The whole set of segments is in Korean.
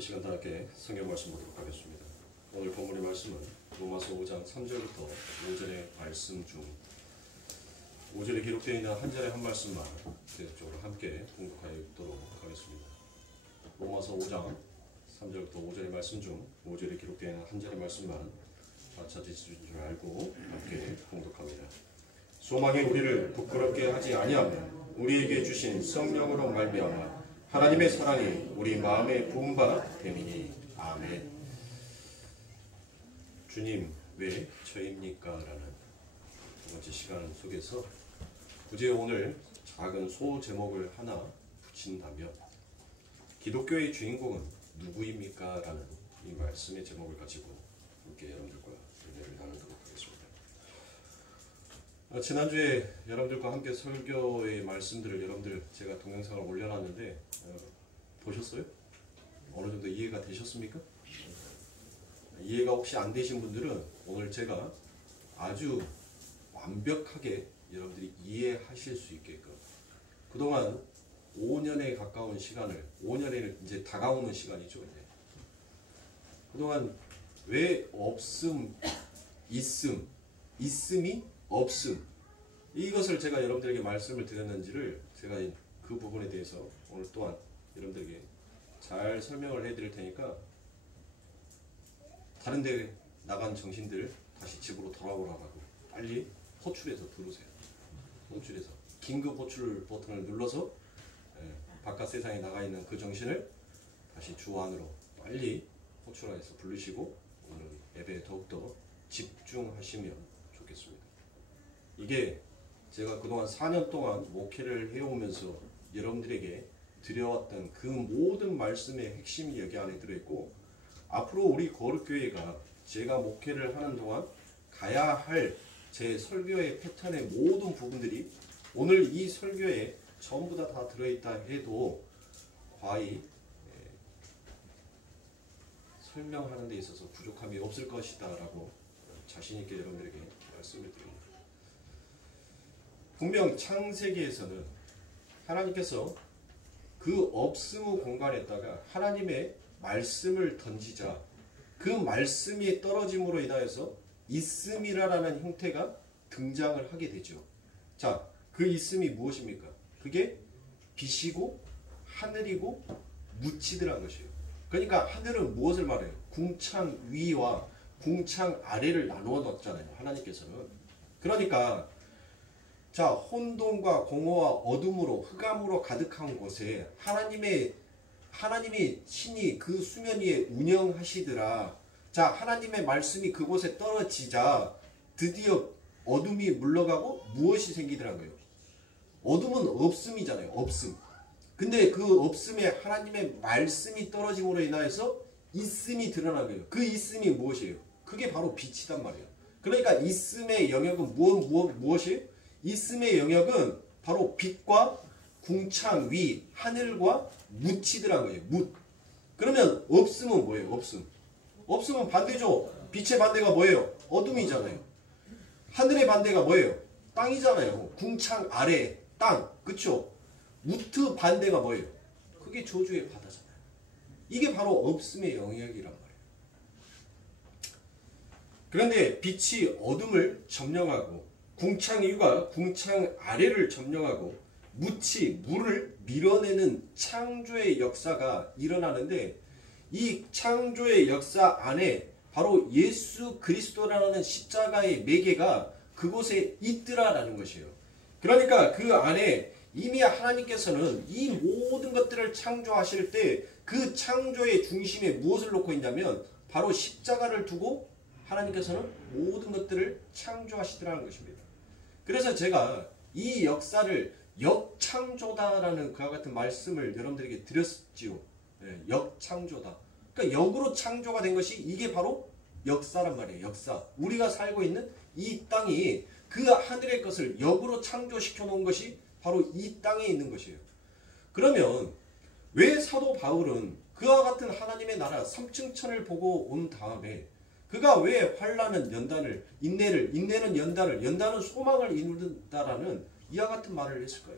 이 시간 다 함께 성경 말씀 보도록 하겠습니다. 오늘 본문의 말씀은 로마서 5장 3절부터 5절의 말씀 중 5절에 기록되어 있는 한 절의 한 말씀만 계속적으로 함께 공독하여 읽도록 하겠습니다. 로마서 5장 3절부터 5절의 말씀 중 5절에 기록되어 있는 한 절의 말씀만 다 찾으실 줄 알고 함께 공독합니다. 소망이 우리를 부끄럽게 하지 아니하며 우리에게 주신 성령으로 말미암아 하나님의 사랑이 우리 마음에 부은 바 됨이니. 아멘. 주님 왜 저입니까? 라는 두 번째 시간 속에서 굳이 오늘 작은 소 제목을 하나 붙인다면 기독교의 주인공은 누구입니까? 라는 이 말씀의 제목을 가지고 함께 여러분들과 은혜를 나누도록 하겠습니다. 지난주에 여러분들과 함께 설교의 말씀들을 여러분들 제가 동영상을 올려놨는데 보셨어요? 어느 정도 이해가 되셨습니까? 이해가 혹시 안 되신 분들은 오늘 제가 아주 완벽하게 여러분들이 이해하실 수 있게끔 그동안 5년에 가까운 시간을 5년에 이제 다가오는 시간이죠. 이제. 그동안 왜 없음, 있음, 있음이 없음 이것을 제가 여러분들에게 말씀을 드렸는지를 제가 그 부분에 대해서 오늘 또한 여러분들에게 잘 설명을 해드릴 테니까 다른 데 나간 정신들 다시 집으로 돌아오라고 빨리 호출해서 들으세요. 호출해서 긴급 호출 버튼을 눌러서 바깥 세상에 나가 있는 그 정신을 다시 주 안으로 빨리 호출해서 부르시고 오늘 예배에 더욱더 집중하시면 좋겠습니다. 이게 제가 그동안 4년 동안 목회를 해오면서 여러분들에게 드려왔던 그 모든 말씀의 핵심이 여기 안에 들어있고 앞으로 우리 거룩교회가 제가 목회를 하는 동안 가야 할 제 설교의 패턴의 모든 부분들이 오늘 이 설교에 전부 다 들어있다 해도 과히 설명하는 데 있어서 부족함이 없을 것이다 라고 자신있게 여러분들에게 말씀을 드립니다. 분명 창세기에서는 하나님께서 그 없음의 공간에다가 하나님의 말씀을 던지자 그 말씀이 떨어짐으로 인하여서 있음이라는 형태가 등장을 하게 되죠. 자, 그 있음이 무엇입니까? 그게 빛이고 하늘이고 무치드라는 것이에요. 그러니까 하늘은 무엇을 말해요? 궁창 위와 궁창 아래를 나누어 놨잖아요. 하나님께서는. 그러니까 자, 혼돈과 공허와 어둠으로 흑암으로 가득한 곳에 하나님이 신이 그 수면 위에 운영하시더라. 자, 하나님의 말씀이 그곳에 떨어지자 드디어 어둠이 물러가고 무엇이 생기더라고요? 어둠은 없음이잖아요. 없음. 근데 그 없음에 하나님의 말씀이 떨어짐으로 인하여서 있음이 드러난 거예요. 그 있음이 무엇이에요? 그게 바로 빛이단 말이에요. 그러니까 있음의 영역은 무엇이에요? 있음의 영역은 바로 빛과 궁창 위, 하늘과 무치드란 거예요. 무. 그러면 없음은 뭐예요? 없음. 없음은 반대죠. 빛의 반대가 뭐예요? 어둠이잖아요. 하늘의 반대가 뭐예요? 땅이잖아요. 궁창 아래, 땅. 그쵸? 무트 반대가 뭐예요? 그게 저주의 바다잖아요. 이게 바로 없음의 영역이란 말이에요. 그런데 빛이 어둠을 점령하고 궁창 위가 궁창 아래를 점령하고 무치, 물을 밀어내는 창조의 역사가 일어나는데 이 창조의 역사 안에 바로 예수 그리스도라는 십자가의 매개가 그곳에 있더라라는 것이에요. 그러니까 그 안에 이미 하나님께서는 이 모든 것들을 창조하실 때 그 창조의 중심에 무엇을 놓고 있냐면 바로 십자가를 두고 하나님께서는 모든 것들을 창조하시더라는 것입니다. 그래서 제가 이 역사를 역창조다라는 그와 같은 말씀을 여러분들에게 드렸지요. 역창조다. 그러니까 역으로 창조가 된 것이 이게 바로 역사란 말이에요. 역사. 우리가 살고 있는 이 땅이 그 하늘의 것을 역으로 창조시켜 놓은 것이 바로 이 땅에 있는 것이에요. 그러면 왜 사도 바울은 그와 같은 하나님의 나라 삼층천을 보고 온 다음에 그가 왜 환난은 연단을, 인내는 연단은 소망을 이룬다라는 이와 같은 말을 했을까요?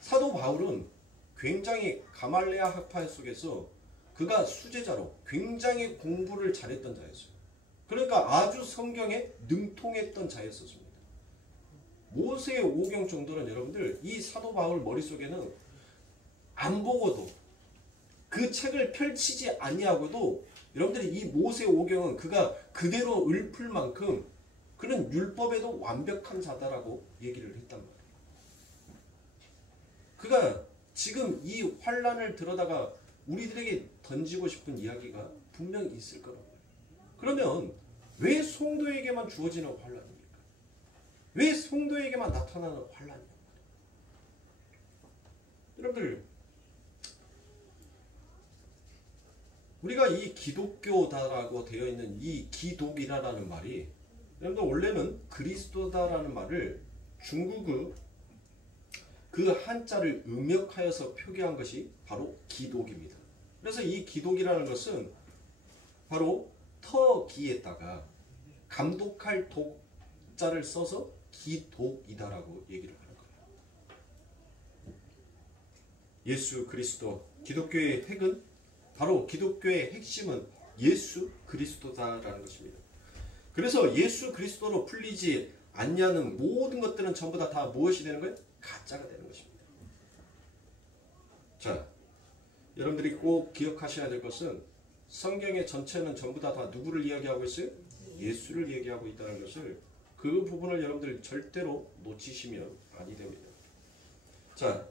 사도 바울은 굉장히 가말레아 학파 속에서 그가 수제자로 굉장히 공부를 잘했던 자였어요. 그러니까 아주 성경에 능통했던 자였었습니다. 모세의 오경 정도는 여러분들 이 사도 바울 머릿속에는 안 보고도 그 책을 펼치지 아니하고도 여러분들이 이 모세 오경은 그가 그대로 읊을 만큼 그는 율법에도 완벽한 자다라고 얘기를 했단 말이에요. 그가 지금 이 환란을 들여다가 우리들에게 던지고 싶은 이야기가 분명히 있을 거란 말이에요. 그러면 왜 성도에게만 주어지는 환란입니까? 왜 성도에게만 나타나는 환란이냐? 여러분들, 우리가 이 기독교다라고 되어 있는 이 기독이라는 말이 여러분들 원래는 그리스도다라는 말을 중국의 그 한자를 음역하여서 표기한 것이 바로 기독입니다. 그래서 이 기독이라는 것은 바로 터기에다가 감독할 독자를 써서 기독이다라고 얘기를 하는 거예요. 예수 그리스도, 기독교의 핵은 바로 기독교의 핵심은 예수 그리스도다라는 것입니다. 그래서 예수 그리스도로 풀리지 않냐는 모든 것들은 전부 다 무엇이 되는 거예요? 가짜가 되는 것입니다. 자, 여러분들이 꼭 기억하셔야 될 것은 성경의 전체는 전부 다 누구를 이야기하고 있어요? 예수를 얘기하고 있다는 것을, 그 부분을 여러분들 절대로 놓치시면 아니 됩니다. 자,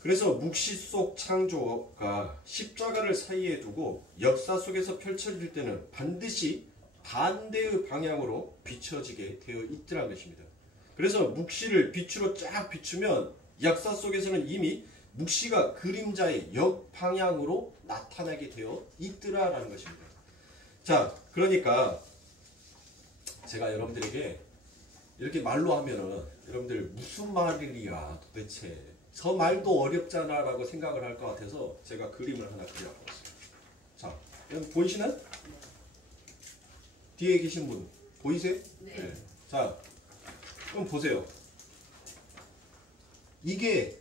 그래서 묵시 속 창조가 십자가를 사이에 두고 역사 속에서 펼쳐질 때는 반드시 반대의 방향으로 비춰지게 되어 있더라는 것입니다. 그래서 묵시를 빛으로 쫙 비추면 역사 속에서는 이미 묵시가 그림자의 역방향으로 나타나게 되어 있더라라는 것입니다. 자, 그러니까 제가 여러분들에게 이렇게 말로 하면은 여러분들 무슨 말이야 도대체, 저 말도 어렵잖아 라고 생각을 할 것 같아서 제가 그림을 하나 그려봤어요. 자, 여러분 보이시나요? 뒤에 계신 분 보이세요? 네. 자, 그럼 보세요. 이게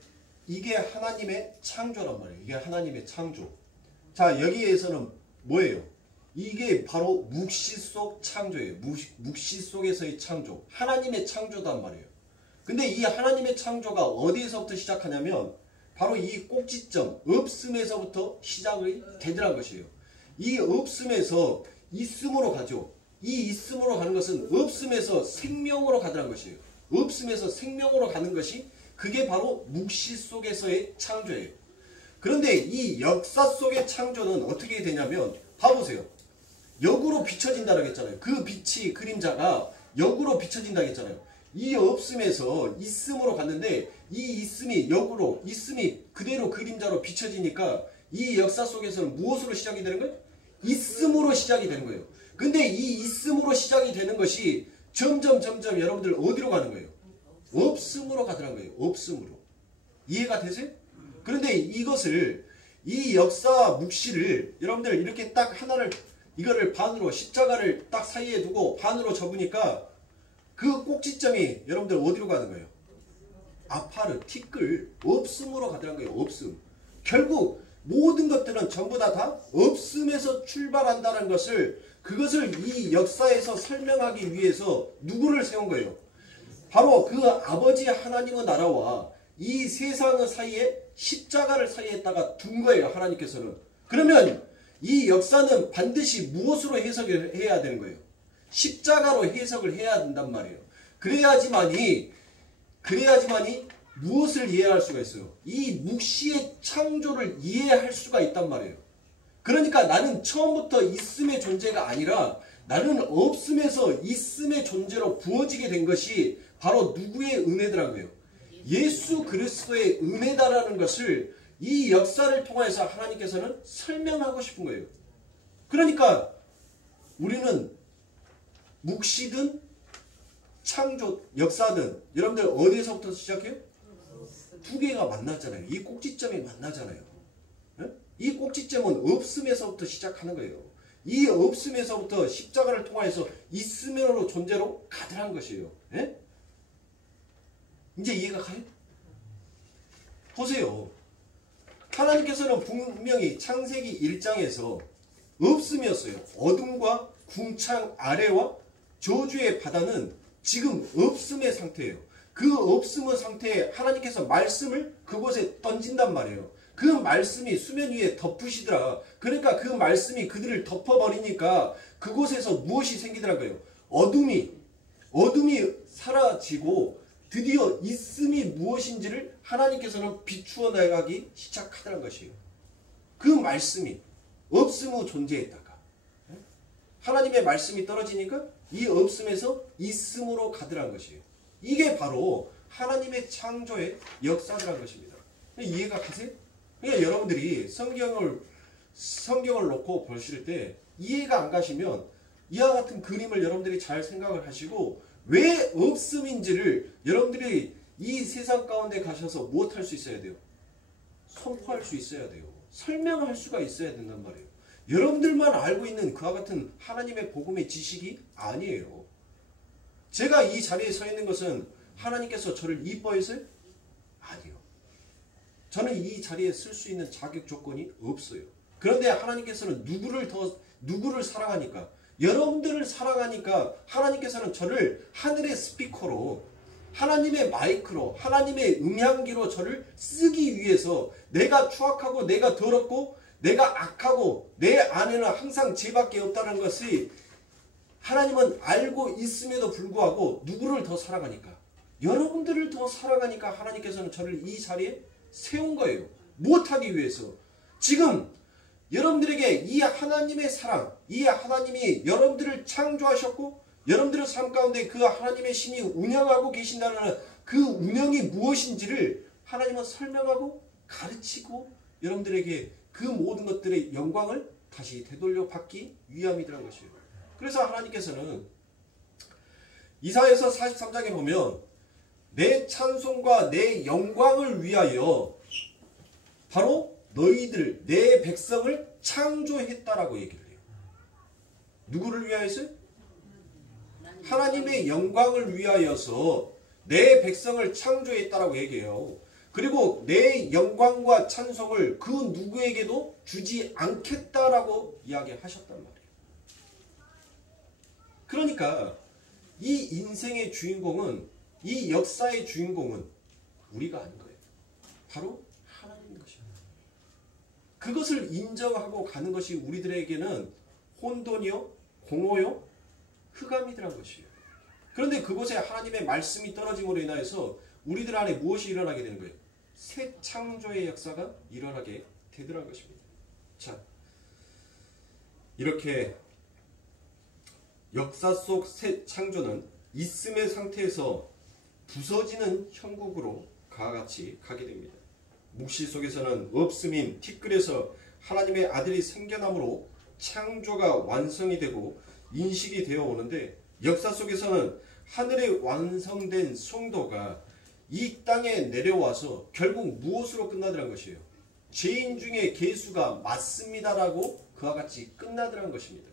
하나님의 창조란 말이에요. 이게 하나님의 창조. 자, 여기에서는 뭐예요? 이게 바로 묵시 속 창조예요. 묵시 속에서의 창조. 하나님의 창조단 말이에요. 근데 이 하나님의 창조가 어디에서부터 시작하냐면 바로 이 꼭지점, 없음에서부터 시작이 되더란 것이에요. 이 없음에서 있음으로 가죠. 이 있음으로 가는 것은 없음에서 생명으로 가더란 것이에요. 없음에서 생명으로 가는 것이 그게 바로 묵시 속에서의 창조예요. 그런데 이 역사 속의 창조는 어떻게 되냐면 봐보세요. 역으로 비춰진다고 했잖아요. 그 빛이, 그림자가 역으로 비춰진다고 했잖아요. 이 없음에서 있음으로 갔는데 이 있음이 역으로, 있음이 그대로 그림자로 비춰지니까 이 역사 속에서는 무엇으로 시작이 되는 거예요? 있음으로 시작이 되는 거예요. 근데 이 있음으로 시작이 되는 것이 점점 여러분들 어디로 가는 거예요? 없음으로 가더란 거예요. 없음으로. 이해가 되세요? 그런데 이것을, 이 역사 묵시를 여러분들 이렇게 딱 하나를, 이거를 반으로, 십자가를 딱 사이에 두고 반으로 접으니까 그 꼭지점이 여러분들 어디로 가는 거예요? 아파르, 티끌, 없음으로 가더란 거예요. 없음. 결국 모든 것들은 전부 다 없음에서 출발한다는 것을, 그것을 이 역사에서 설명하기 위해서 누구를 세운 거예요? 바로 그 아버지 하나님의 나라와 이 세상의 사이에 십자가를 사이에다가 둔 거예요. 하나님께서는. 그러면 이 역사는 반드시 무엇으로 해석을 해야 되는 거예요? 십자가로 해석을 해야 된단 말이에요. 그래야지만이 무엇을 이해할 수가 있어요? 이 묵시의 창조를 이해할 수가 있단 말이에요. 그러니까 나는 처음부터 있음의 존재가 아니라 나는 없음에서 있음의 존재로 부어지게 된 것이 바로 누구의 은혜더란 거예요? 예수 그리스도의 은혜다라는 것을 이 역사를 통해서 하나님께서는 설명하고 싶은 거예요. 그러니까 우리는 묵시든 창조, 역사든 여러분들 어디에서부터 시작해요? 두 개가 만나잖아요. 이 꼭지점이 만나잖아요. 이 꼭지점은 없음에서부터 시작하는 거예요. 이 없음에서부터 십자가를 통해서 있음으로 존재로 가더란 것이에요. 예? 이제 이해가 가요? 보세요. 하나님께서는 분명히 창세기 1장에서 없음이었어요. 어둠과 궁창 아래와 저주의 바다는 지금 없음의 상태예요. 그 없음의 상태에 하나님께서 말씀을 그곳에 던진단 말이에요. 그 말씀이 수면 위에 덮으시더라. 그러니까 그 말씀이 그들을 덮어버리니까 그곳에서 무엇이 생기더라고요. 어둠이 사라지고 드디어 있음이 무엇인지를 하나님께서는 비추어 나가기 시작하더란 것이에요. 그 말씀이 없음으로 존재했다가 하나님의 말씀이 떨어지니까 이 없음에서 있음으로 가더란 것이에요. 이게 바로 하나님의 창조의 역사더란 것입니다. 이해가 가세요? 그러니까 여러분들이 성경을 놓고 보실 때 이해가 안 가시면 이와 같은 그림을 여러분들이 잘 생각을 하시고 왜 없음인지를 여러분들이 이 세상 가운데 가셔서 무엇할 수 있어야 돼요? 선포할 수 있어야 돼요. 설명할 수가 있어야 된단 말이에요. 여러분들만 알고 있는 그와 같은 하나님의 복음의 지식이 아니에요. 제가 이 자리에 서 있는 것은 하나님께서 저를 이뻐해서요? 아니요. 저는 이 자리에 쓸 수 있는 자격 조건이 없어요. 그런데 하나님께서는 누구를 사랑하니까, 여러분들을 사랑하니까 하나님께서는 저를 하늘의 스피커로, 하나님의 마이크로, 하나님의 음향기로 저를 쓰기 위해서 내가 추악하고 내가 더럽고 내가 악하고 내 안에는 항상 죄밖에 없다는 것이 하나님은 알고 있음에도 불구하고 누구를 더 사랑하니까, 여러분들을 더 사랑하니까 하나님께서는 저를 이 자리에 세운 거예요. 무엇하기 위해서? 지금 여러분들에게 이 하나님의 사랑, 이 하나님이 여러분들을 창조하셨고 여러분들의 삶 가운데 그 하나님의 신이 운영하고 계신다는 그 운영이 무엇인지를 하나님은 설명하고 가르치고 여러분들에게 그 모든 것들의 영광을 다시 되돌려 받기 위함이라는 것이에요. 그래서 하나님께서는 이사야서 43장에 보면 내 찬송과 내 영광을 위하여 바로 너희들 내 백성을 창조했다라고 얘기를 해요. 누구를 위하여서요? 하나님의 영광을 위하여서 내 백성을 창조했다라고 얘기해요. 그리고 내 영광과 찬송을 그 누구에게도 주지 않겠다라고 이야기하셨단 말이에요. 그러니까 이 인생의 주인공은, 이 역사의 주인공은 우리가 아닌 거예요. 바로 하나님인 것입니다. 그것을 인정하고 가는 것이 우리들에게는 혼돈이요, 공허요, 흑암이더란 것이에요. 그런데 그곳에 하나님의 말씀이 떨어짐으로 인하여서 우리들 안에 무엇이 일어나게 되는 거예요? 새 창조의 역사가 일어나게 되더란 것입니다. 자, 이렇게 역사 속 새 창조는 있음의 상태에서 부서지는 형국으로 같이 가게 됩니다. 묵시 속에서는 없음인 티끌에서 하나님의 아들이 생겨남으로 창조가 완성이 되고 인식이 되어 오는데, 역사 속에서는 하늘에 완성된 성도가 이 땅에 내려와서 결국 무엇으로 끝나더란 것이에요? 죄인 중에 계수가 맞습니다라고 그와 같이 끝나더란 것입니다.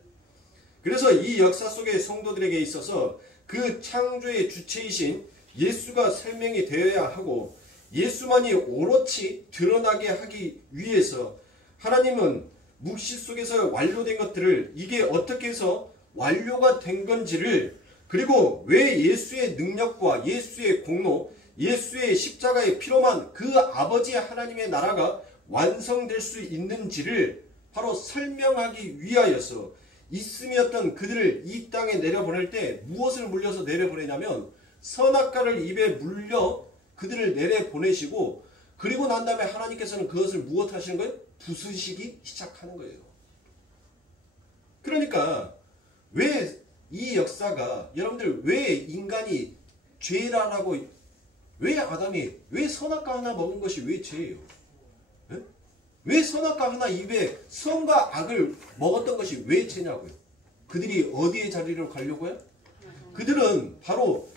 그래서 이 역사 속의 성도들에게 있어서 그 창조의 주체이신 예수가 설명이 되어야 하고, 예수만이 오롯이 드러나게 하기 위해서 하나님은 묵시 속에서 완료된 것들을, 이게 어떻게 해서 완료가 된 건지를, 그리고 왜 예수의 능력과 예수의 공로, 예수의 십자가의 피로만 그 아버지 하나님의 나라가 완성될 수 있는지를 바로 설명하기 위하여서 있음이었던 그들을 이 땅에 내려보낼 때 무엇을 물려서 내려보내냐면 선악과를 입에 물려 그들을 내려보내시고, 그리고 난 다음에 하나님께서는 그것을 무엇 하시는 거예요? 부수시기 시작하는 거예요. 그러니까 왜 이 역사가, 여러분들 왜 인간이 죄라라고, 왜 아담이, 왜 선악과 하나 먹은 것이 왜 죄예요? 네? 왜 선악과 하나 입에 선과 악을 먹었던 것이 왜 죄냐고요? 그들이 어디에 자리를 가려고요? 그들은 바로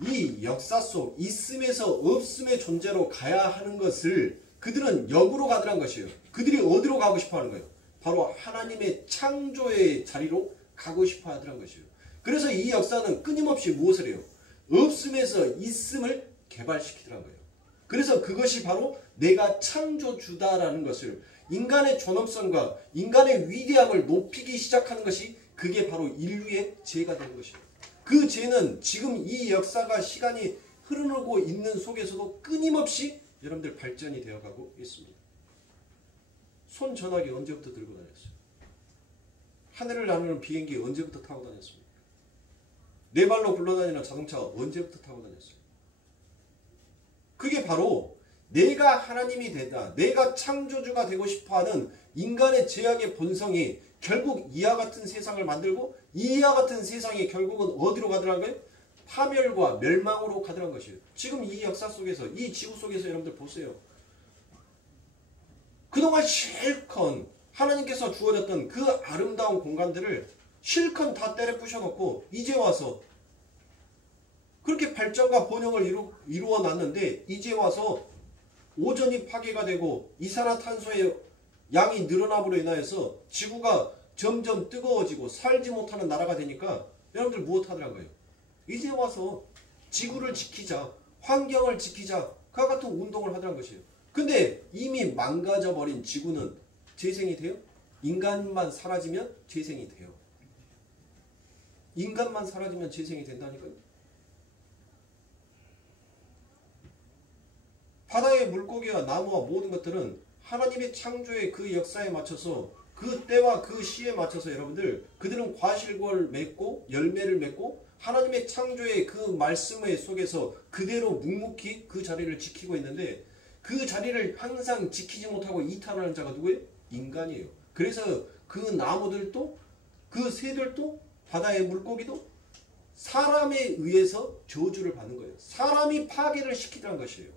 이 역사 속 있음에서 없음의 존재로 가야 하는 것을 그들은 역으로 가더란 것이에요. 그들이 어디로 가고 싶어 하는 거예요? 바로 하나님의 창조의 자리로 가고 싶어 하더란 것이에요. 그래서 이 역사는 끊임없이 무엇을 해요? 없음에서 있음을 개발시키더란 거예요. 그래서 그것이 바로 내가 창조주다라는 것을, 인간의 존엄성과 인간의 위대함을 높이기 시작하는 것이, 그게 바로 인류의 죄가 되는 것입니다. 그 죄는 지금 이 역사가 시간이 흐르고 있는 속에서도 끊임없이 여러분들 발전이 되어가고 있습니다. 손전화기 언제부터 들고 다녔어요? 하늘을 나누는 비행기 언제부터 타고 다녔습니까? 네 발로 굴러다니는 자동차 언제부터 타고 다녔어요? 그게 바로 내가 하나님이 되다, 내가 창조주가 되고 싶어하는 인간의 죄악의 본성이 결국 이와 같은 세상을 만들고, 이와 같은 세상이 결국은 어디로 가더란 거예요? 파멸과 멸망으로 가더란 것이에요. 지금 이 역사 속에서, 이 지구 속에서 여러분들 보세요. 그동안 실컷 하나님께서 주어졌던 그 아름다운 공간들을 실컷 다 때려 부셔놓고 이제 와서 그렇게 발전과 번영을 이루어 놨는데, 이제 와서 오존이 파괴가 되고 이산화탄소의 양이 늘어남으로 인하여서 지구가 점점 뜨거워지고 살지 못하는 나라가 되니까 여러분들 무엇 하더란 거예요? 이제 와서 지구를 지키자, 환경을 지키자, 그와 같은 운동을 하더란 것이에요. 근데 이미 망가져버린 지구는 재생이 돼요? 인간만 사라지면 재생이 돼요. 인간만 사라지면 재생이 된다니까요. 바다의 물고기와 나무와 모든 것들은 하나님의 창조의 그 역사에 맞춰서, 그 때와 그 시에 맞춰서 여러분들, 그들은 과실을 맺고 열매를 맺고 하나님의 창조의 그 말씀의 속에서 그대로 묵묵히 그 자리를 지키고 있는데, 그 자리를 항상 지키지 못하고 이탈하는 자가 누구예요? 인간이에요. 그래서 그 나무들도, 그 새들도, 바다의 물고기도 사람에 의해서 저주를 받는 거예요. 사람이 파괴를 시키더란 것이에요.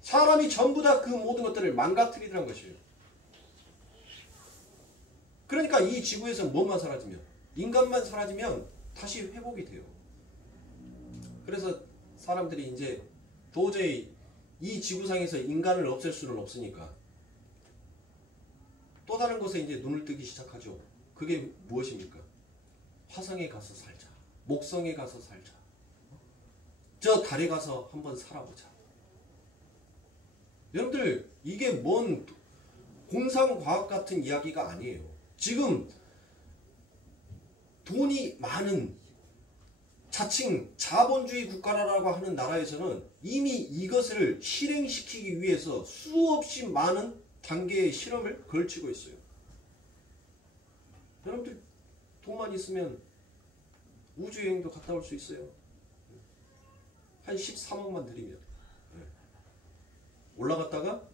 사람이 전부 다 그 모든 것들을 망가뜨리더란 것이에요. 그러니까 이 지구에서 뭐만 사라지면, 인간만 사라지면 다시 회복이 돼요. 그래서 사람들이 이제 도저히 이 지구상에서 인간을 없앨 수는 없으니까 또 다른 곳에 이제 눈을 뜨기 시작하죠. 그게 무엇입니까? 화성에 가서 살자. 목성에 가서 살자. 저 달에 가서 한번 살아보자. 여러분들, 이게 뭔 공상과학 같은 이야기가 아니에요. 지금 돈이 많은 자칭 자본주의 국가라고 하는 나라에서는 이미 이것을 실행시키기 위해서 수없이 많은 단계의 실험을 걸치고 있어요. 여러분들 돈만 있으면 우주여행도 갔다 올 수 있어요. 한 13억만 들이면 올라갔다가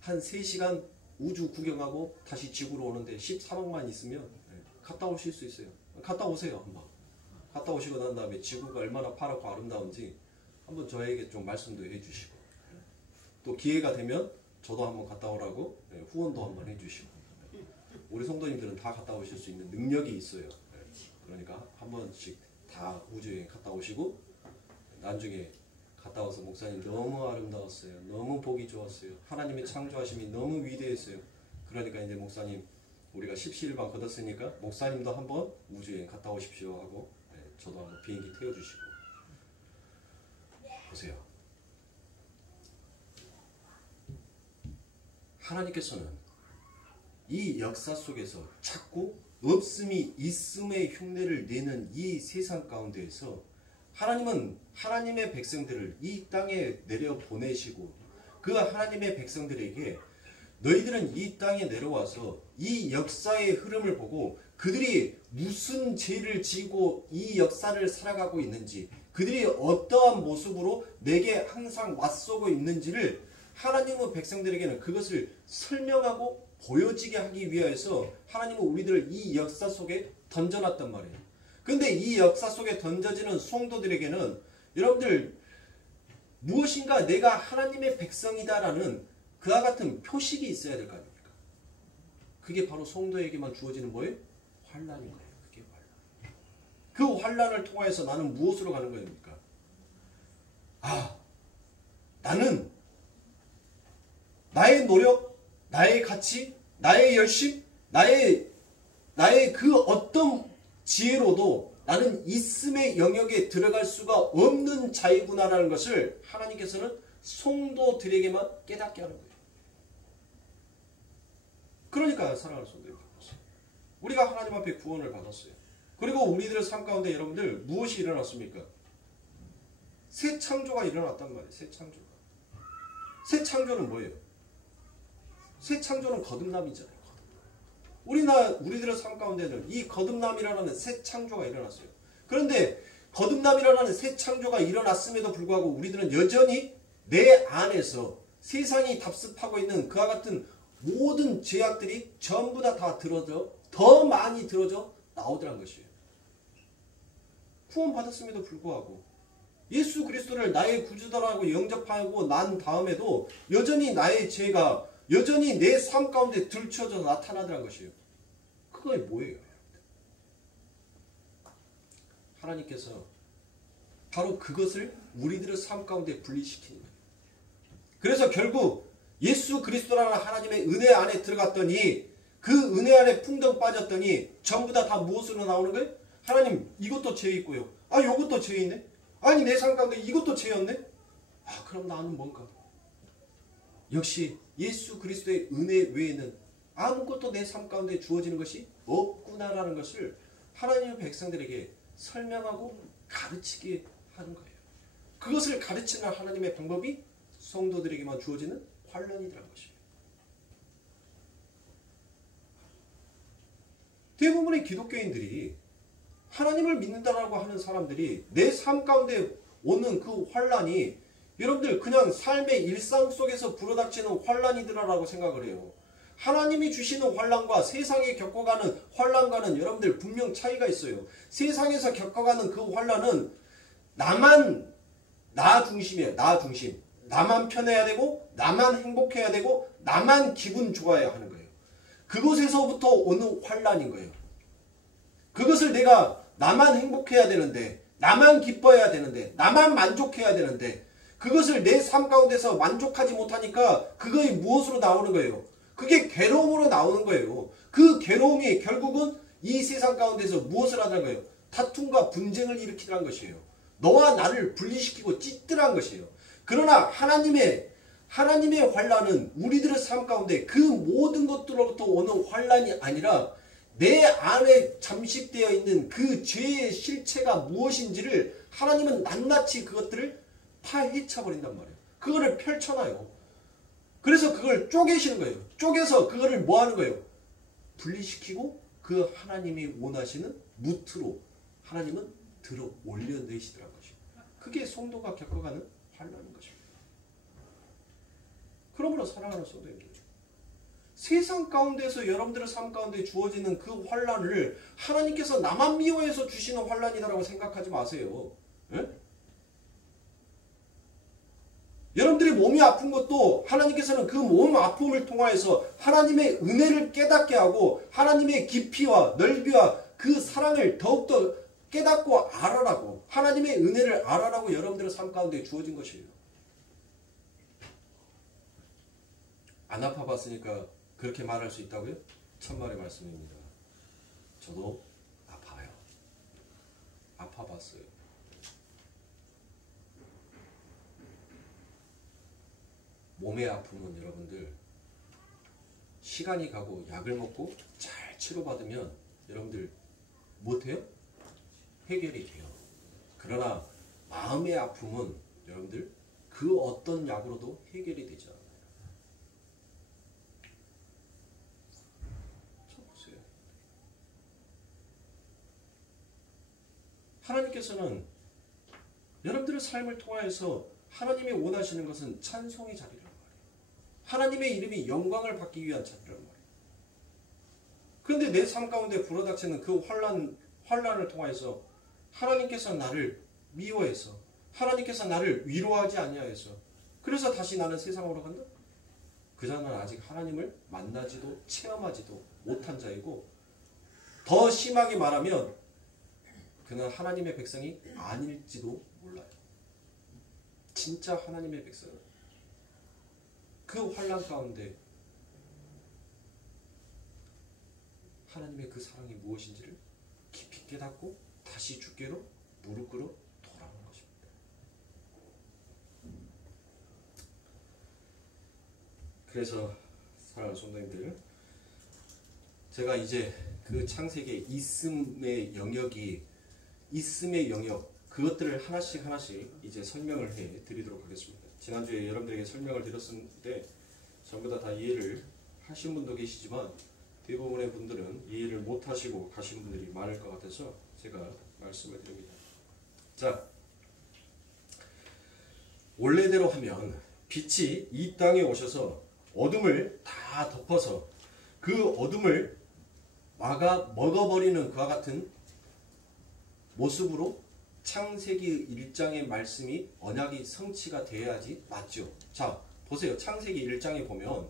한 3시간 우주 구경하고 다시 지구로 오는데 13억만 있으면 갔다 오실 수 있어요. 갔다 오세요. 한번 갔다 오시고 난 다음에 지구가 얼마나 파랗고 아름다운지 한번 저에게 좀 말씀도 해주시고, 또 기회가 되면 저도 한번 갔다 오라고 후원도 한번 해주시고, 우리 성도님들은 다 갔다 오실 수 있는 능력이 있어요. 그러니까 한 번씩 다 우주여행 갔다 오시고, 나중에 갔다 와서 목사님 너무 아름다웠어요. 너무 보기 좋았어요. 하나님의 창조하심이 너무 위대했어요. 그러니까 이제 목사님, 우리가 십시일반 걷었으니까 목사님도 한번 우주여행 갔다 오십시오 하고, 저도 한번 비행기 태워주시고. 보세요. 하나님께서는 이 역사 속에서 자꾸 없음이 있음의 흉내를 내는 이 세상 가운데에서 하나님은 하나님의 백성들을 이 땅에 내려 보내시고, 그 하나님의 백성들에게 너희들은 이 땅에 내려와서 이 역사의 흐름을 보고 그들이 무슨 죄를 지고 이 역사를 살아가고 있는지, 그들이 어떠한 모습으로 내게 항상 맞서고 있는지를 하나님의 백성들에게는 그것을 설명하고 보여지게 하기 위해서 하나님은 우리들을 이 역사 속에 던져놨단 말이에요. 근데 이 역사 속에 던져지는 성도들에게는 여러분들 무엇인가 내가 하나님의 백성이다라는 그와 같은 표식이 있어야 될 거 아닙니까? 그게 바로 성도에게만 주어지는 뭐예요? 환난인 거예요. 그게 환난. 그 환난을 통하여서 나는 무엇으로 가는 겁니까? 아, 나는 나의 노력, 나의 가치, 나의 열심, 나의 그 어떤 지혜로도 나는 있음의 영역에 들어갈 수가 없는 자이구나라는 것을 하나님께서는 성도들에게만 깨닫게 하는 거예요. 그러니까 사랑하는 성도들, 우리가 하나님 앞에 구원을 받았어요. 그리고 우리들의 삶 가운데 여러분들 무엇이 일어났습니까? 새 창조가 일어났단 말이에요. 새 창조가. 새 창조는 뭐예요? 새 창조는 거듭남이잖아요. 우리들의 삶 가운데는 이 거듭남이라는 새 창조가 일어났어요. 그런데 거듭남이라는 새 창조가 일어났음에도 불구하고 우리들은 여전히 내 안에서 세상이 답습하고 있는 그와 같은 모든 죄악들이 전부 다 들어져, 더 많이 들어져 나오더란 것이에요. 구원받았음에도 불구하고 예수 그리스도를 나의 구주다라고 영접하고 난 다음에도 여전히 나의 죄가 여전히 내 삶 가운데 들춰져 나타나더란 것이에요. 그게 뭐예요? 하나님께서 바로 그것을 우리들의 삶 가운데 분리시키는 거예요. 그래서 결국 예수 그리스도라는 하나님의 은혜 안에 들어갔더니 그 은혜 안에 풍덩 빠졌더니 전부 다 무엇으로 나오는 거예요? 하나님 이것도 죄 있고요. 아 이것도 죄 있네. 아니 내 삶 가운데 이것도 죄였네. 아 그럼 나는 뭔가? 역시 예수 그리스도의 은혜 외에는 아무것도 내 삶 가운데 주어지는 것이 없구나라는 것을 하나님의 백성들에게 설명하고 가르치게 하는 거예요. 그것을 가르치는 하나님의 방법이 성도들에게만 주어지는 환란이라는 것입니다. 대부분의 기독교인들이 하나님을 믿는다라고 하는 사람들이 내 삶 가운데 오는 그 환란이 여러분들 그냥 삶의 일상 속에서 불어닥치는 환란이더라라고 생각을 해요. 하나님이 주시는 환란과 세상에 겪어가는 환란과는 여러분들 분명 차이가 있어요. 세상에서 겪어가는 그 환란은 나 중심이에요. 나 중심. 나만 편해야 되고 나만 행복해야 되고 나만 기분 좋아야 하는 거예요. 그곳에서부터 오는 환란인 거예요. 그것을 내가 나만 행복해야 되는데 나만 기뻐해야 되는데 나만 만족해야 되는데 그것을 내 삶 가운데서 만족하지 못하니까 그것이 무엇으로 나오는 거예요? 그게 괴로움으로 나오는 거예요. 그 괴로움이 결국은 이 세상 가운데서 무엇을 하는 거예요? 다툼과 분쟁을 일으키라는 것이에요. 너와 나를 분리시키고 찢더란 것이에요. 그러나 하나님의 환란은 우리들의 삶 가운데 그 모든 것들로부터 오는 환란이 아니라 내 안에 잠식되어 있는 그 죄의 실체가 무엇인지를 하나님은 낱낱이 그것들을 파헤쳐 버린단 말이에요. 그거를 펼쳐놔요. 그래서 그걸 쪼개시는 거예요. 쪼개서 그거를 뭐 하는 거예요? 분리시키고 그 하나님이 원하시는 무트로 하나님은 들어 올려내시더란 것입니다. 그게 성도가 겪어가는 환란인 것입니다. 그러므로 사랑하는 성도님들, 세상 가운데서 여러분들의 삶 가운데 주어지는 그 환란을 하나님께서 나만 미워해서 주시는 환란이다라고 생각하지 마세요. 에? 여러분들이 몸이 아픈 것도 하나님께서는 그 몸 아픔을 통하여서 하나님의 은혜를 깨닫게 하고 하나님의 깊이와 넓이와 그 사랑을 더욱더 깨닫고 알아라고 하나님의 은혜를 알아라고 여러분들의 삶 가운데 주어진 것이에요. 안 아파봤으니까 그렇게 말할 수 있다고요? 천만의 말씀입니다. 저도 아파요. 아파봤어요. 몸의 아픔은 여러분들 시간이 가고 약을 먹고 잘 치료받으면 여러분들 못해요? 해결이 돼요. 그러나 마음의 아픔은 여러분들 그 어떤 약으로도 해결이 되지 않아요. 보세요. 하나님께서는 여러분들의 삶을 통하여서 하나님이 원하시는 것은 찬송의 자리란 말이에요. 하나님의 이름이 영광을 받기 위한 자리란 말이에요. 그런데 내 삶 가운데 불어닥치는 그 환란을 통하여서 하나님께서 나를 미워해서 하나님께서 나를 위로하지 아니하여서 그래서 다시 나는 세상으로 간다? 그 자는 아직 하나님을 만나지도 체험하지도 못한 자이고 더 심하게 말하면 그는 하나님의 백성이 아닐지도 몰라요. 진짜 하나님의 백성은 그 환란 가운데 하나님의 그 사랑이 무엇인지를 깊이 깨닫고 다시 주께로 무릎 꿇어 돌아오는 것입니다. 그래서 사랑하는 성도님들, 제가 이제 그 창세기의 있음의 영역 그것들을 하나씩 이제 설명을 해 드리도록 하겠습니다. 지난주에 여러분들에게 설명을 드렸는데 전부 다 이해를 하신 분도 계시지만 대부분의 분들은 이해를 못 하시고 가신 분들이 많을 것 같아서 제가 말씀을 드립니다. 자, 원래대로 하면 빛이 이 땅에 오셔서 어둠을 다 덮어서 그 어둠을 먹어버리는 그와 같은 모습으로 창세기 1장의 말씀이 언약이 성취가 돼야지 맞죠. 자, 보세요. 창세기 1장에 보면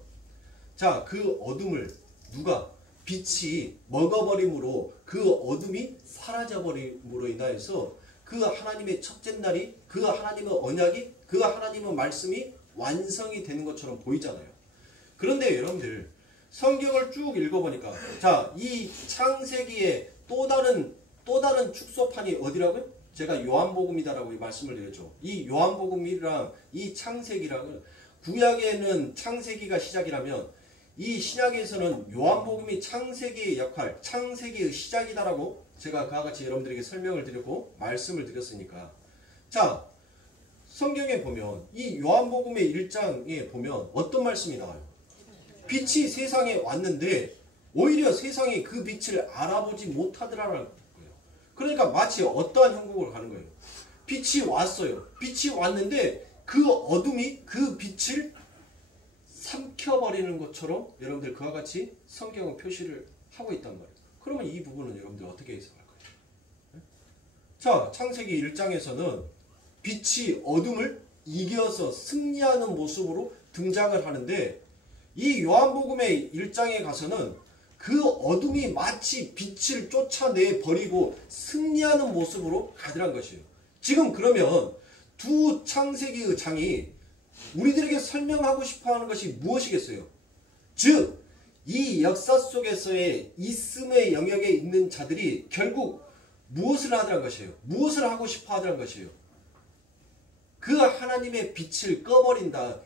자, 그 어둠을 빛이 먹어버림으로 그 어둠이 사라져버림으로 인하여서 그 하나님의 첫째 날이 그 하나님의 언약이 그 하나님의 말씀이 완성이 되는 것처럼 보이잖아요. 그런데 여러분들 성경을 쭉 읽어보니까 자, 이 창세기의 또 다른 축소판이 어디라고요? 제가 요한복음이다라고 말씀을 드렸죠. 이 요한복음이랑 이 창세기랑은 구약에는 창세기가 시작이라면 이 신약에서는 요한복음이 창세기의 역할, 창세기의 시작이다라고 제가 그와 같이 여러분들에게 설명을 드렸고 말씀을 드렸으니까 자, 성경에 보면 이 요한복음의 1장에 보면 어떤 말씀이 나와요? 빛이 세상에 왔는데 오히려 세상이 그 빛을 알아보지 못하더라는 거예요. 그러니까 마치 어떠한 형국을 가는 거예요. 빛이 왔어요. 빛이 왔는데 그 어둠이 그 빛을 삼켜버리는 것처럼 여러분들 그와 같이 성경은 표시를 하고 있단 말이에요. 그러면 이 부분은 여러분들 어떻게 해석할까요? 자, 창세기 1장에서는 빛이 어둠을 이겨서 승리하는 모습으로 등장을 하는데 이 요한복음의 1장에 가서는 그 어둠이 마치 빛을 쫓아내 버리고 승리하는 모습으로 가더란 것이에요. 지금 그러면 두 창세기의 장이 우리들에게 설명하고 싶어하는 것이 무엇이겠어요? 즉, 이 역사 속에서의 있음의 영역에 있는 자들이 결국 무엇을 하더란 것이에요? 무엇을 하고 싶어 하더란 것이에요? 그 하나님의 빛을 꺼버린다,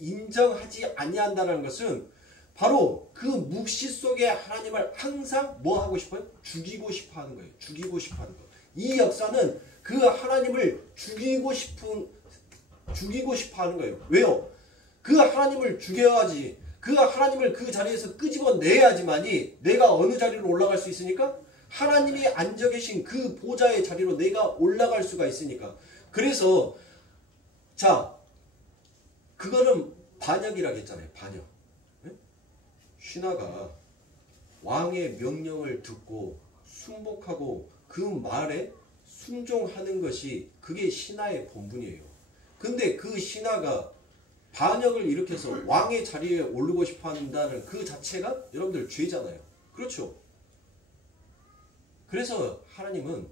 인정하지 아니한다는 것은 바로 그 묵시 속에 하나님을 항상 뭐 하고 싶어요? 죽이고 싶어 하는 거예요. 죽이고 싶어 하는 거. 이 역사는 그 하나님을 죽이고 싶어 하는 거예요. 왜요? 그 하나님을 죽여야지. 그 하나님을 그 자리에서 끄집어내야지만이 내가 어느 자리로 올라갈 수 있으니까? 하나님이 앉아 계신 그 보좌의 자리로 내가 올라갈 수가 있으니까. 그래서 자, 그거는 반역이라고 했잖아요. 반역. 신하가 왕의 명령을 듣고 순복하고 그 말에 순종하는 것이 그게 신하의 본분이에요. 근데 그 신하가 반역을 일으켜서 왕의 자리에 오르고 싶어 한다는 그 자체가 여러분들 죄잖아요. 그렇죠? 그래서 하나님은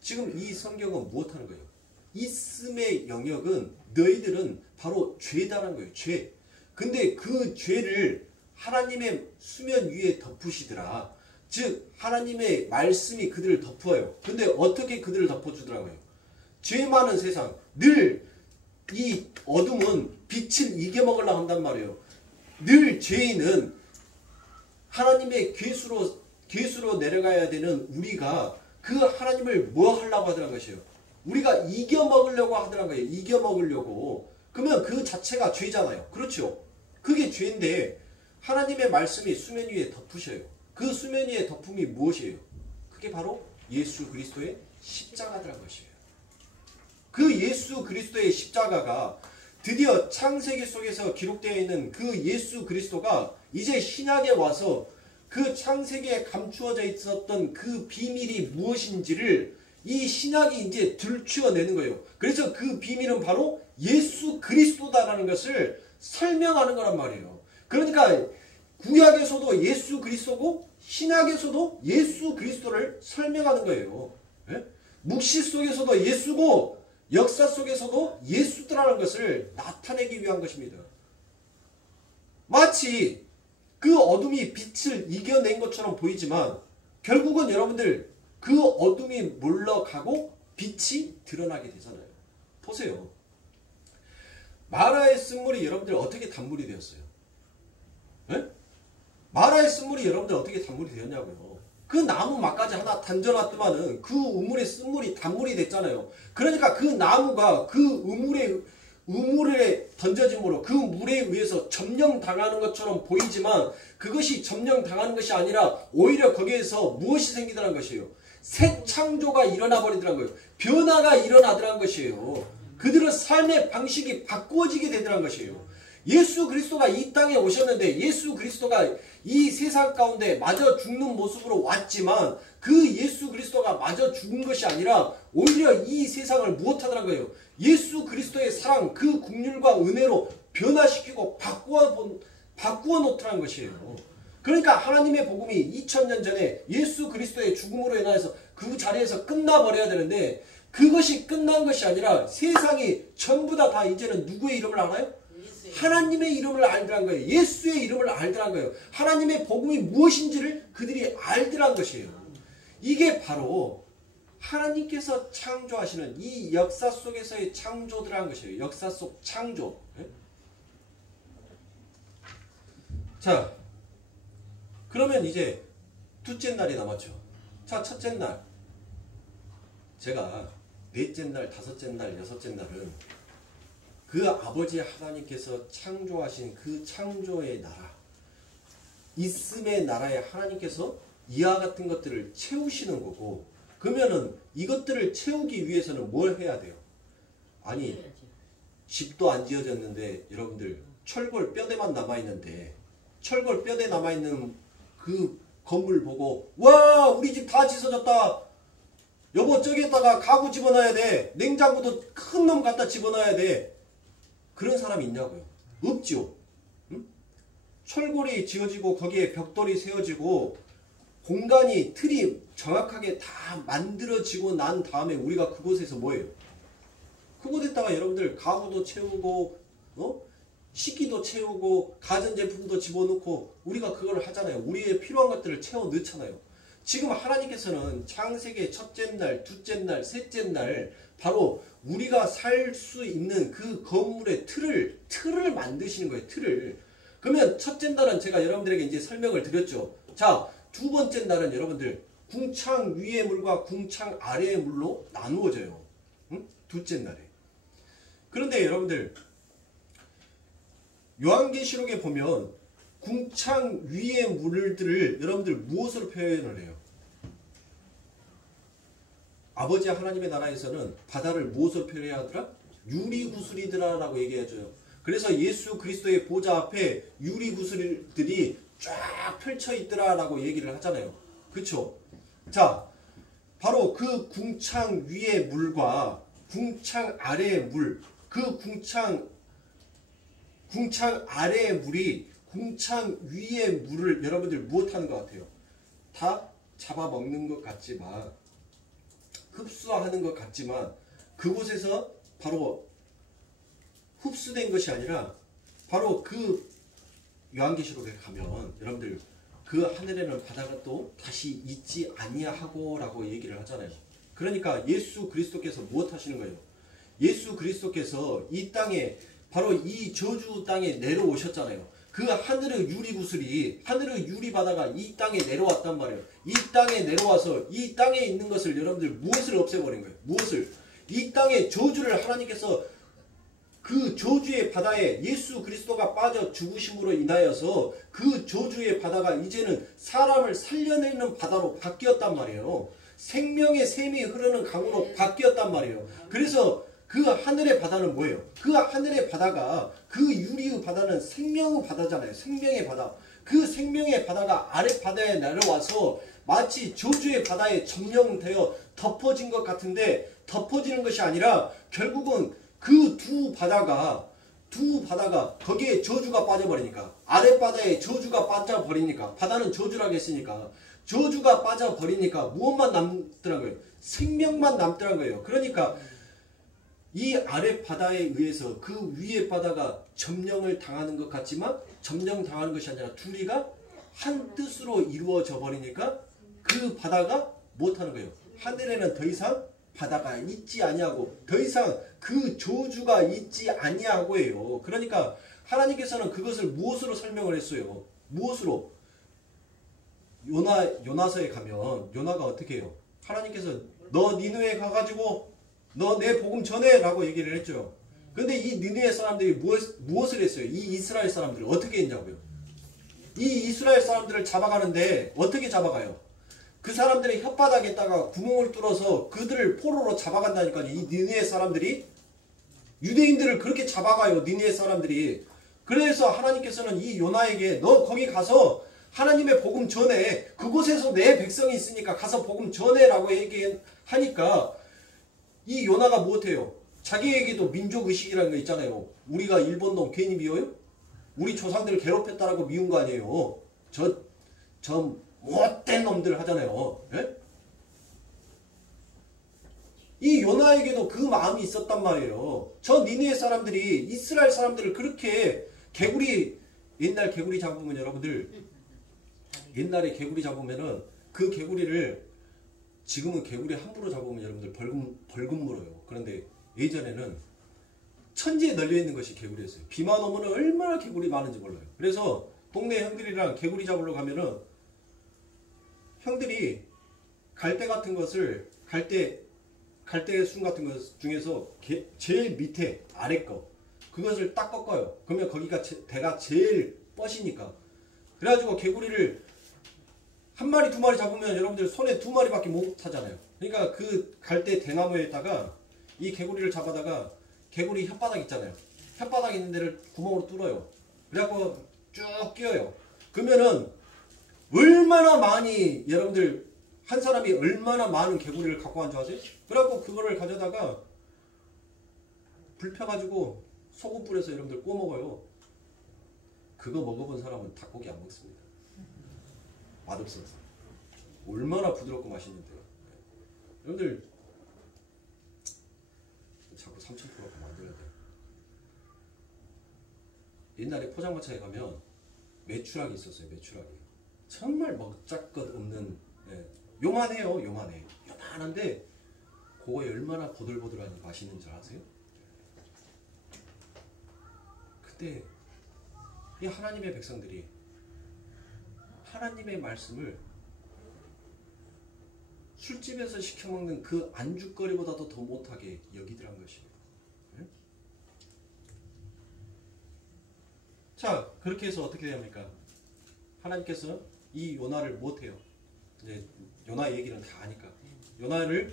지금 이 성경은 무엇하는 거예요? 있음의 영역은 너희들은 바로 죄다라는 거예요. 죄. 근데 그 죄를 하나님의 수면 위에 덮으시더라. 즉 하나님의 말씀이 그들을 덮어요. 근데 어떻게 그들을 덮어주더라고요? 죄 많은 세상. 늘 이 어둠은 빛을 이겨먹으려고 한단 말이에요. 늘 죄인은 하나님의 괴수로 내려가야 되는 우리가 그 하나님을 뭐 하려고 하더란 것이에요? 우리가 이겨먹으려고 하더란 거예요. 이겨먹으려고. 그러면 그 자체가 죄잖아요. 그렇죠? 그게 죄인데 하나님의 말씀이 수면 위에 덮으셔요. 그 수면 위에 덮음이 무엇이에요? 그게 바로 예수 그리스도의 십자가라는 것이에요. 그 예수 그리스도의 십자가가 드디어 창세기 속에서 기록되어 있는 그 예수 그리스도가 이제 신약에 와서 그 창세기에 감추어져 있었던 그 비밀이 무엇인지를 이 신약이 이제 들추어내는 거예요. 그래서 그 비밀은 바로 예수 그리스도다라는 것을 설명하는 거란 말이에요. 그러니까 구약에서도 예수 그리스도고 신약에서도 예수 그리스도를 설명하는 거예요. 예? 묵시 속에서도 예수고 역사 속에서도 예수더라는 것을 나타내기 위한 것입니다. 마치 그 어둠이 빛을 이겨낸 것처럼 보이지만 결국은 여러분들 그 어둠이 물러가고 빛이 드러나게 되잖아요. 보세요. 마라의 쓴물이 여러분들 어떻게 단물이 되었어요? 네? 마라의 쓴물이 여러분들 어떻게 단물이 되었냐고요. 그 나무 막까지 하나 던져놨더만은 그 우물의 쓴물이 단물이 됐잖아요. 그러니까 그 나무가 그 우물에 던져짐으로 그 물에 의해서 점령당하는 것처럼 보이지만 그것이 점령당하는 것이 아니라 오히려 거기에서 무엇이 생기더란 것이에요. 새 창조가 일어나 버리더란 거예요. 변화가 일어나더란 것이에요. 그들의 삶의 방식이 바꾸어지게 되더란 것이에요. 예수 그리스도가 이 땅에 오셨는데 예수 그리스도가 이 세상 가운데 마저 죽는 모습으로 왔지만 그 예수 그리스도가 마저 죽은 것이 아니라 오히려 이 세상을 무엇하더란 거예요. 예수 그리스도의 사랑 그 긍휼과 은혜로 변화시키고 바꾸어 놓더란 것이에요. 그러니까 하나님의 복음이 2000년 전에 예수 그리스도의 죽음으로 인하여서 그 자리에서 끝나버려야 되는데 그것이 끝난 것이 아니라 세상이 전부 다 이제는 누구의 이름을 알아요? 하나님의 이름을 알더란 거예요. 예수의 이름을 알더란 거예요. 하나님의 복음이 무엇인지를 그들이 알더란 것이에요. 이게 바로 하나님께서 창조하시는 이 역사 속에서의 창조들한 것이에요. 역사 속 창조. 자, 그러면 이제 둘째 날이 남았죠. 자, 첫째 날. 제가 넷째 날, 다섯째 날, 여섯째 날은 그 아버지 하나님께서 창조하신 그 창조의 나라, 있음의 나라에 하나님께서 이와 같은 것들을 채우시는 거고, 그러면은 이것들을 채우기 위해서는 뭘 해야 돼요? 아니, 집도 안 지어졌는데 여러분들 철골 뼈대만 남아있는데 철골 뼈대 남아있는 그 건물 보고 와 우리 집 다 지어졌다. 여보 저기에다가 가구 집어넣어야 돼. 냉장고도 큰 놈 갖다 집어넣어야 돼. 그런 사람이 있냐고요? 없죠. 응? 철골이 지어지고 거기에 벽돌이 세워지고 공간이 틀이 정확하게 다 만들어지고 난 다음에 우리가 그곳에서 뭐예요? 그곳에다가 여러분들 가구도 채우고 식기도 채우고 가전제품도 집어넣고 우리가 그걸 하잖아요. 우리의 필요한 것들을 채워 넣잖아요. 지금 하나님께서는 창세기 첫째 날, 둘째 날, 셋째 날 바로 우리가 살 수 있는 그 건물의 틀을 만드시는 거예요. 틀을. 그러면 첫째 날은 제가 여러분들에게 이제 설명을 드렸죠. 자, 두 번째 날은 여러분들 궁창 위의 물과 궁창 아래의 물로 나누어져요. 응? 둘째 날에. 그런데 여러분들 요한계시록에 보면 궁창 위의 물들을 여러분들 무엇으로 표현을 해요? 아버지 하나님의 나라에서는 바다를 무엇으로 표현해야 하더라? 유리구슬이더라라고 얘기해줘요. 그래서 예수 그리스도의 보좌 앞에 유리구슬들이 쫙 펼쳐 있더라라고 얘기를 하잖아요. 그쵸? 자, 바로 그 궁창 위의 물과 궁창 아래의 물, 그 궁창 아래의 물이 궁창 위의 물을 여러분들 무엇하는 것 같아요? 다 잡아먹는 것 같지만 흡수하는 것 같지만 그곳에서 바로 흡수된 것이 아니라 바로 그 요한계시록에 가면 여러분들 그 하늘에는 바다가 또 다시 있지 아니하고 라고 얘기를 하잖아요. 그러니까 예수 그리스도께서 무엇 하시는 거예요? 예수 그리스도께서 이 땅에 바로 이 저주 땅에 내려오셨잖아요. 그 하늘의 유리구슬이 하늘의 유리바다가 이 땅에 내려왔단 말이에요. 이 땅에 내려와서 이 땅에 있는 것을 여러분들 무엇을 없애버린 거예요? 무엇을? 이 땅의 저주를 하나님께서 그 저주의 바다에 예수 그리스도가 빠져 죽으심으로 인하여서 그 저주의 바다가 이제는 사람을 살려내는 바다로 바뀌었단 말이에요. 생명의 샘이 흐르는 강으로 바뀌었단 말이에요. 그래서 그 하늘의 바다는 뭐예요? 그 하늘의 바다가 그 유리의 바다는 생명의 바다잖아요. 생명의 바다. 그 생명의 바다가 아래 바다에 내려와서 마치 저주의 바다에 점령되어 덮어진 것 같은데 덮어지는 것이 아니라 결국은 그 두 바다가 거기에 저주가 빠져버리니까 아랫바다에 저주가 빠져버리니까 바다는 저주라고 했으니까 저주가 빠져버리니까 무엇만 남더란 거예요? 생명만 남더란 거예요. 그러니까 이 아랫바다에 의해서 그 위의 바다가 점령을 당하는 것 같지만 점령당하는 것이 아니라 둘이가 한 뜻으로 이루어져 버리니까 그 바다가 못하는 거예요. 하늘에는 더 이상 바다가 있지 아니하고 더 이상 그 저주가 있지 아니하고예요. 그러니까 하나님께서는 그것을 무엇으로 설명을 했어요? 무엇으로? 요나서에 가면 요나가 어떻게 해요? 하나님께서 너 니느웨에 가가지고 너 내 복음 전해 라고 얘기를 했죠. 근데 이 니느웨 사람들이 무엇을 했어요? 이 이스라엘 사람들을 어떻게 했냐고요? 이 이스라엘 사람들을 잡아가는데 어떻게 잡아가요? 그 사람들의 혓바닥에다가 구멍을 뚫어서 그들을 포로로 잡아간다니까요. 이 니느웨 사람들이 유대인들을 그렇게 잡아가요. 니느웨 사람들이. 그래서 하나님께서는 이 요나에게 너 거기 가서 하나님의 복음 전해. 그곳에서 내 백성이 있으니까 가서 복음 전해라고 얘기하니까 이 요나가 무엇해요? 자기에게도 민족의식이라는 거 있잖아요. 우리가 일본놈 괜히 미워요? 우리 조상들을 괴롭혔다라고 미운 거 아니에요. 저 못된 놈들 하잖아요. 예? 이 요나에게도 그 마음이 있었단 말이에요. 저 니느웨 사람들이 이스라엘 사람들을 그렇게 옛날 개구리 잡으면 여러분들 옛날에 개구리 잡으면은 그 개구리를 지금은 개구리 함부로 잡으면 여러분들 벌금 물어요. 그런데 예전에는 천지에 널려있는 것이 개구리였어요. 비만 오면 얼마나 개구리 많은지 몰라요. 그래서 동네 형들이랑 개구리 잡으러 가면은 형들이 갈대 같은 것을 갈대순 같은 것 중에서 제일 밑에 아래 거 그것을 딱 꺾어요. 그러면 거기가 대가 제일 뻗이니까. 그래가지고 개구리를 한 마리 두 마리 잡으면 여러분들 손에 두 마리밖에 못 타잖아요. 그러니까 그 갈대 대나무에다가 이 개구리를 잡아다가 개구리 혓바닥 있잖아요. 혓바닥 있는 데를 구멍으로 뚫어요. 그래갖고 쭉 끼워요. 그러면은 얼마나 많이 여러분들 한 사람이 얼마나 많은 개구리를 갖고 간 줄 아세요? 그래갖고 그거를 가져다가 불 펴가지고 소금 뿌려서 여러분들 구워 먹어요. 그거 먹어본 사람은 닭고기 안 먹습니다. 맛없어서. 얼마나 부드럽고 맛있는데요. 여러분들 자꾸 삼천포로 만들어야 돼요. 옛날에 포장마차에 가면 메추라기 있었어요. 메추라기. 정말 먹잘것 없는 요만해요. 요만한데 그거에 얼마나 보들보들하니 맛있는 줄 아세요? 그때 이 하나님의 백성들이 하나님의 말씀을 술집에서 시켜먹는 그 안주거리보다도 더 못하게 여기더란 것이에요. 네? 자, 그렇게 해서 어떻게 됩니까? 하나님께서 이 요나를 못해요. 이제 요나 얘기는 다 아니까. 요나를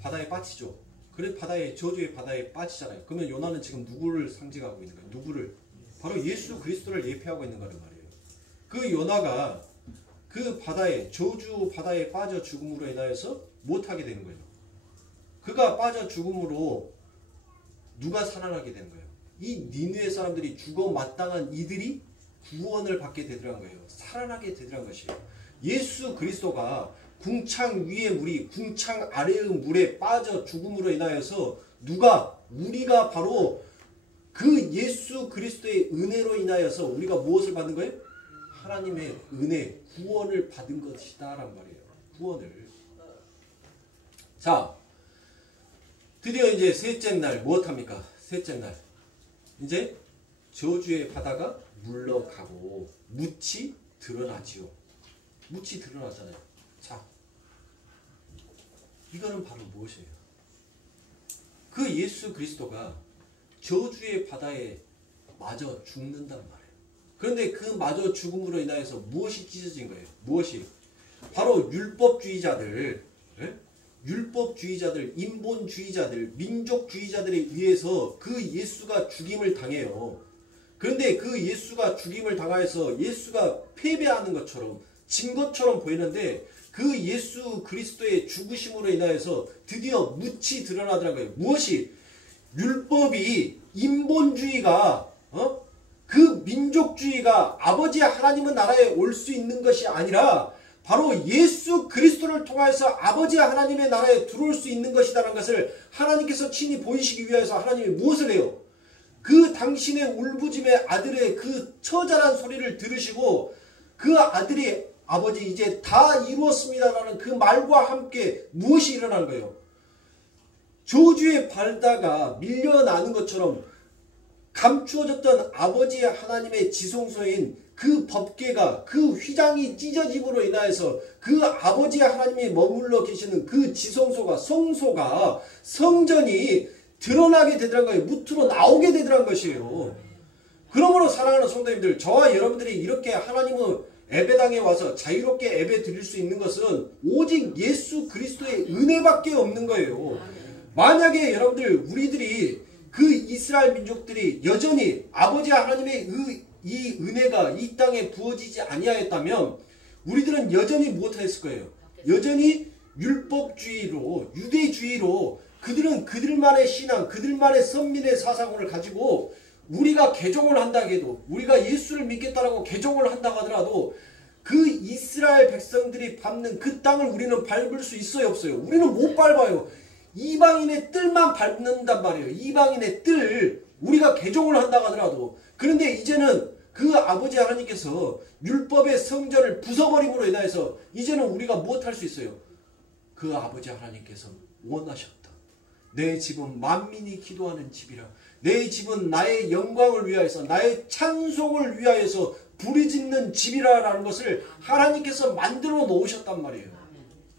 바다에 빠지죠. 그래 저주의 바다에 빠지잖아요. 그러면 요나는 지금 누구를 상징하고 있는 거예요? 누구를? 바로 예수 그리스도를 예표하고 있는 거란 말이에요. 그 요나가 그 저주 바다에 빠져 죽음으로 인하여서 못하게 되는 거예요. 그가 빠져 죽음으로 누가 살아나게 되는 거예요? 이 니느웨 사람들이 죽어 마땅한 이들이 구원을 받게 되더란 거예요. 살아나게 되더란 것이에요. 예수 그리스도가 궁창 위의 물이 궁창 아래의 물에 빠져 죽음으로 인하여서 우리가 바로 그 예수 그리스도의 은혜로 인하여서 우리가 무엇을 받는 거예요? 하나님의 은혜, 구원을 받은 것이다 란 말이에요. 구원을. 자, 드디어 이제 셋째 날 무엇합니까? 셋째 날 이제 저주의 바다가 물러가고 묻이 드러나지요. 묻이 드러나잖아요. 자, 이거는 바로 무엇이에요? 그 예수 그리스도가 저주의 바다에 맞아 죽는단 말이에요. 그런데 그 맞아 죽음으로 인하여서 무엇이 찢어진 거예요? 무엇이? 바로 율법주의자들, 인본주의자들, 민족주의자들에 의해서 그 예수가 죽임을 당해요. 그런데 그 예수가 죽임을 당하여서 예수가 패배하는 것처럼 진 것처럼 보이는데 그 예수 그리스도의 죽으심으로 인하여서 드디어 묻이 드러나더란 거예요. 무엇이? 율법이 인본주의가 그 민족주의가 아버지 하나님의 나라에 올 수 있는 것이 아니라 바로 예수 그리스도를 통해서 아버지 하나님의 나라에 들어올 수 있는 것이라는 것을 하나님께서 친히 보이시기 위해서 하나님이 무엇을 해요? 그 당신의 울부짖음의 아들의 그 처절한 소리를 들으시고 그 아들이 아버지 이제 다 이루었습니다라는 그 말과 함께 무엇이 일어나는 거예요? 저주의 바다가 밀려나는 것처럼 감추어졌던 아버지 하나님의 지성소인 그 법궤가 그 휘장이 찢어짐으로 인하여서 그 아버지 하나님이 머물러 계시는 그 지성소가 성소가 성전이 드러나게 되더란 거예요. 무트로 나오게 되더란 것이에요. 그러므로 사랑하는 성도님들, 저와 여러분들이 이렇게 하나님의 예배당에 와서 자유롭게 예배 드릴 수 있는 것은 오직 예수 그리스도의 은혜밖에 없는 거예요. 만약에 여러분들 우리들이 그 이스라엘 민족들이 여전히 아버지 하나님의 이 은혜가 이 땅에 부어지지 아니하였다면 우리들은 여전히 무엇했을 거예요? 여전히 율법주의로 유대주의로 그들은 그들만의 신앙 그들만의 선민의 사상을 가지고 우리가 개종을 한다 해도 우리가 예수를 믿겠다라고 개종을 한다 하더라도 그 이스라엘 백성들이 밟는 그 땅을 우리는 밟을 수 있어요 없어요? 우리는 못 밟아요. 이방인의 뜰만 밟는단 말이에요. 이방인의 뜰 우리가 개종을 한다 하더라도. 그런데 이제는 그 아버지 하나님께서 율법의 성전을 부숴버림으로 인하여서 이제는 우리가 무엇할 수 있어요? 그 아버지 하나님께서 원하셨다. 내 집은 만민이 기도하는 집이라. 내 집은 나의 영광을 위하여서 나의 찬송을 위하여서 부르짖는 집이라는 것을 하나님께서 만들어 놓으셨단 말이에요.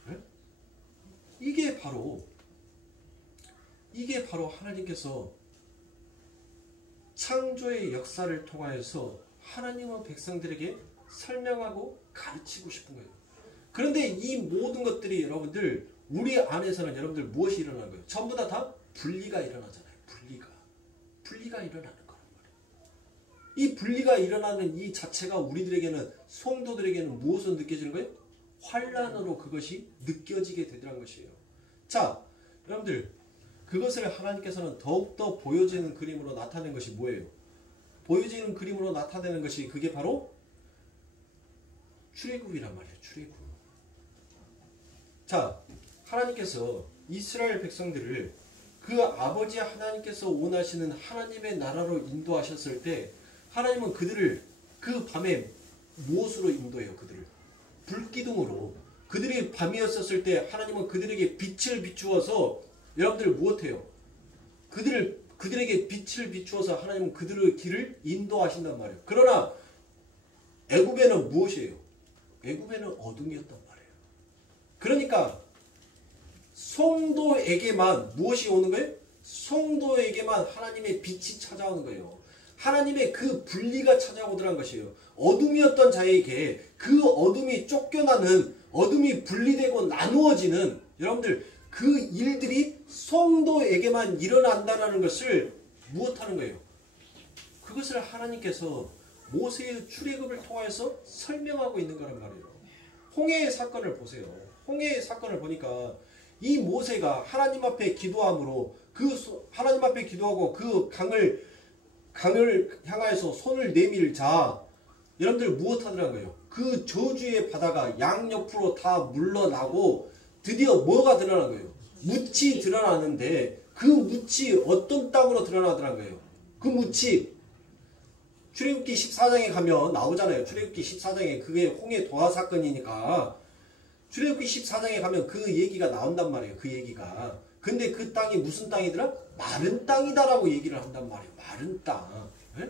네? 이게 바로 하나님께서 창조의 역사를 통하여서 하나님의 백성들에게 설명하고 가르치고 싶은 거예요. 그런데 이 모든 것들이 여러분들 우리 안에서는 여러분들 무엇이 일어나는 거예요? 전부 다 분리가 일어나잖아요. 분리가 일어나는 거란 말이에요. 이 분리가 일어나는 이 자체가 우리들에게는 성도들에게는 무엇으로 느껴지는 거예요? 환란으로 그것이 느껴지게 되더란 것이에요. 자, 여러분들 그것을 하나님께서는 더욱더 보여지는 그림으로 나타낸 것이 뭐예요? 보여지는 그림으로 나타내는 것이 그게 바로 출애굽이란 말이에요. 출애굽. 자, 하나님께서 이스라엘 백성들을 그 아버지 하나님께서 원하시는 하나님의 나라로 인도하셨을 때 하나님은 그들을 그 밤에 무엇으로 인도해요? 그들을 불기둥으로. 그들이 밤이었을 때 하나님은 그들에게 빛을 비추어서 여러분들 무엇해요? 그들에게 빛을 비추어서 하나님은 그들의 길을 인도하신단 말이에요. 그러나 애굽에는 무엇이에요? 애굽에는 어둠이었단 말이에요. 그러니까 성도에게만 무엇이 오는 거예요? 성도에게만 하나님의 빛이 찾아오는 거예요. 하나님의 그 분리가 찾아오더란 것이에요. 어둠이었던 자에게 그 어둠이 쫓겨나는 어둠이 분리되고 나누어지는 여러분들 그 일들이 성도에게만 일어난다는 것을 무엇하는 거예요? 그것을 하나님께서 모세의 출애굽을 통해서 설명하고 있는 거란 말이에요. 홍해의 사건을 보세요. 홍해의 사건을 보니까 이 모세가 하나님 앞에 기도함으로 하나님 앞에 기도하고 그 강을 향하여서 손을 내밀자 여러분들 무엇하더란 거예요? 그 저주의 바다가 양옆으로 다 물러나고 드디어 뭐가 드러난 거예요? 묻이 드러나는데 그 묻이 어떤 땅으로 드러나더란 거예요? 그 묻이 출애굽기 14장에 가면 나오잖아요. 출애굽기 14장에 그게 홍해 도하 사건이니까 출애굽기 14장에 가면 그 얘기가 나온단 말이에요. 그 얘기가. 근데 그 땅이 무슨 땅이더라? 마른 땅이다라고 얘기를 한단 말이에요. 마른 땅. 네?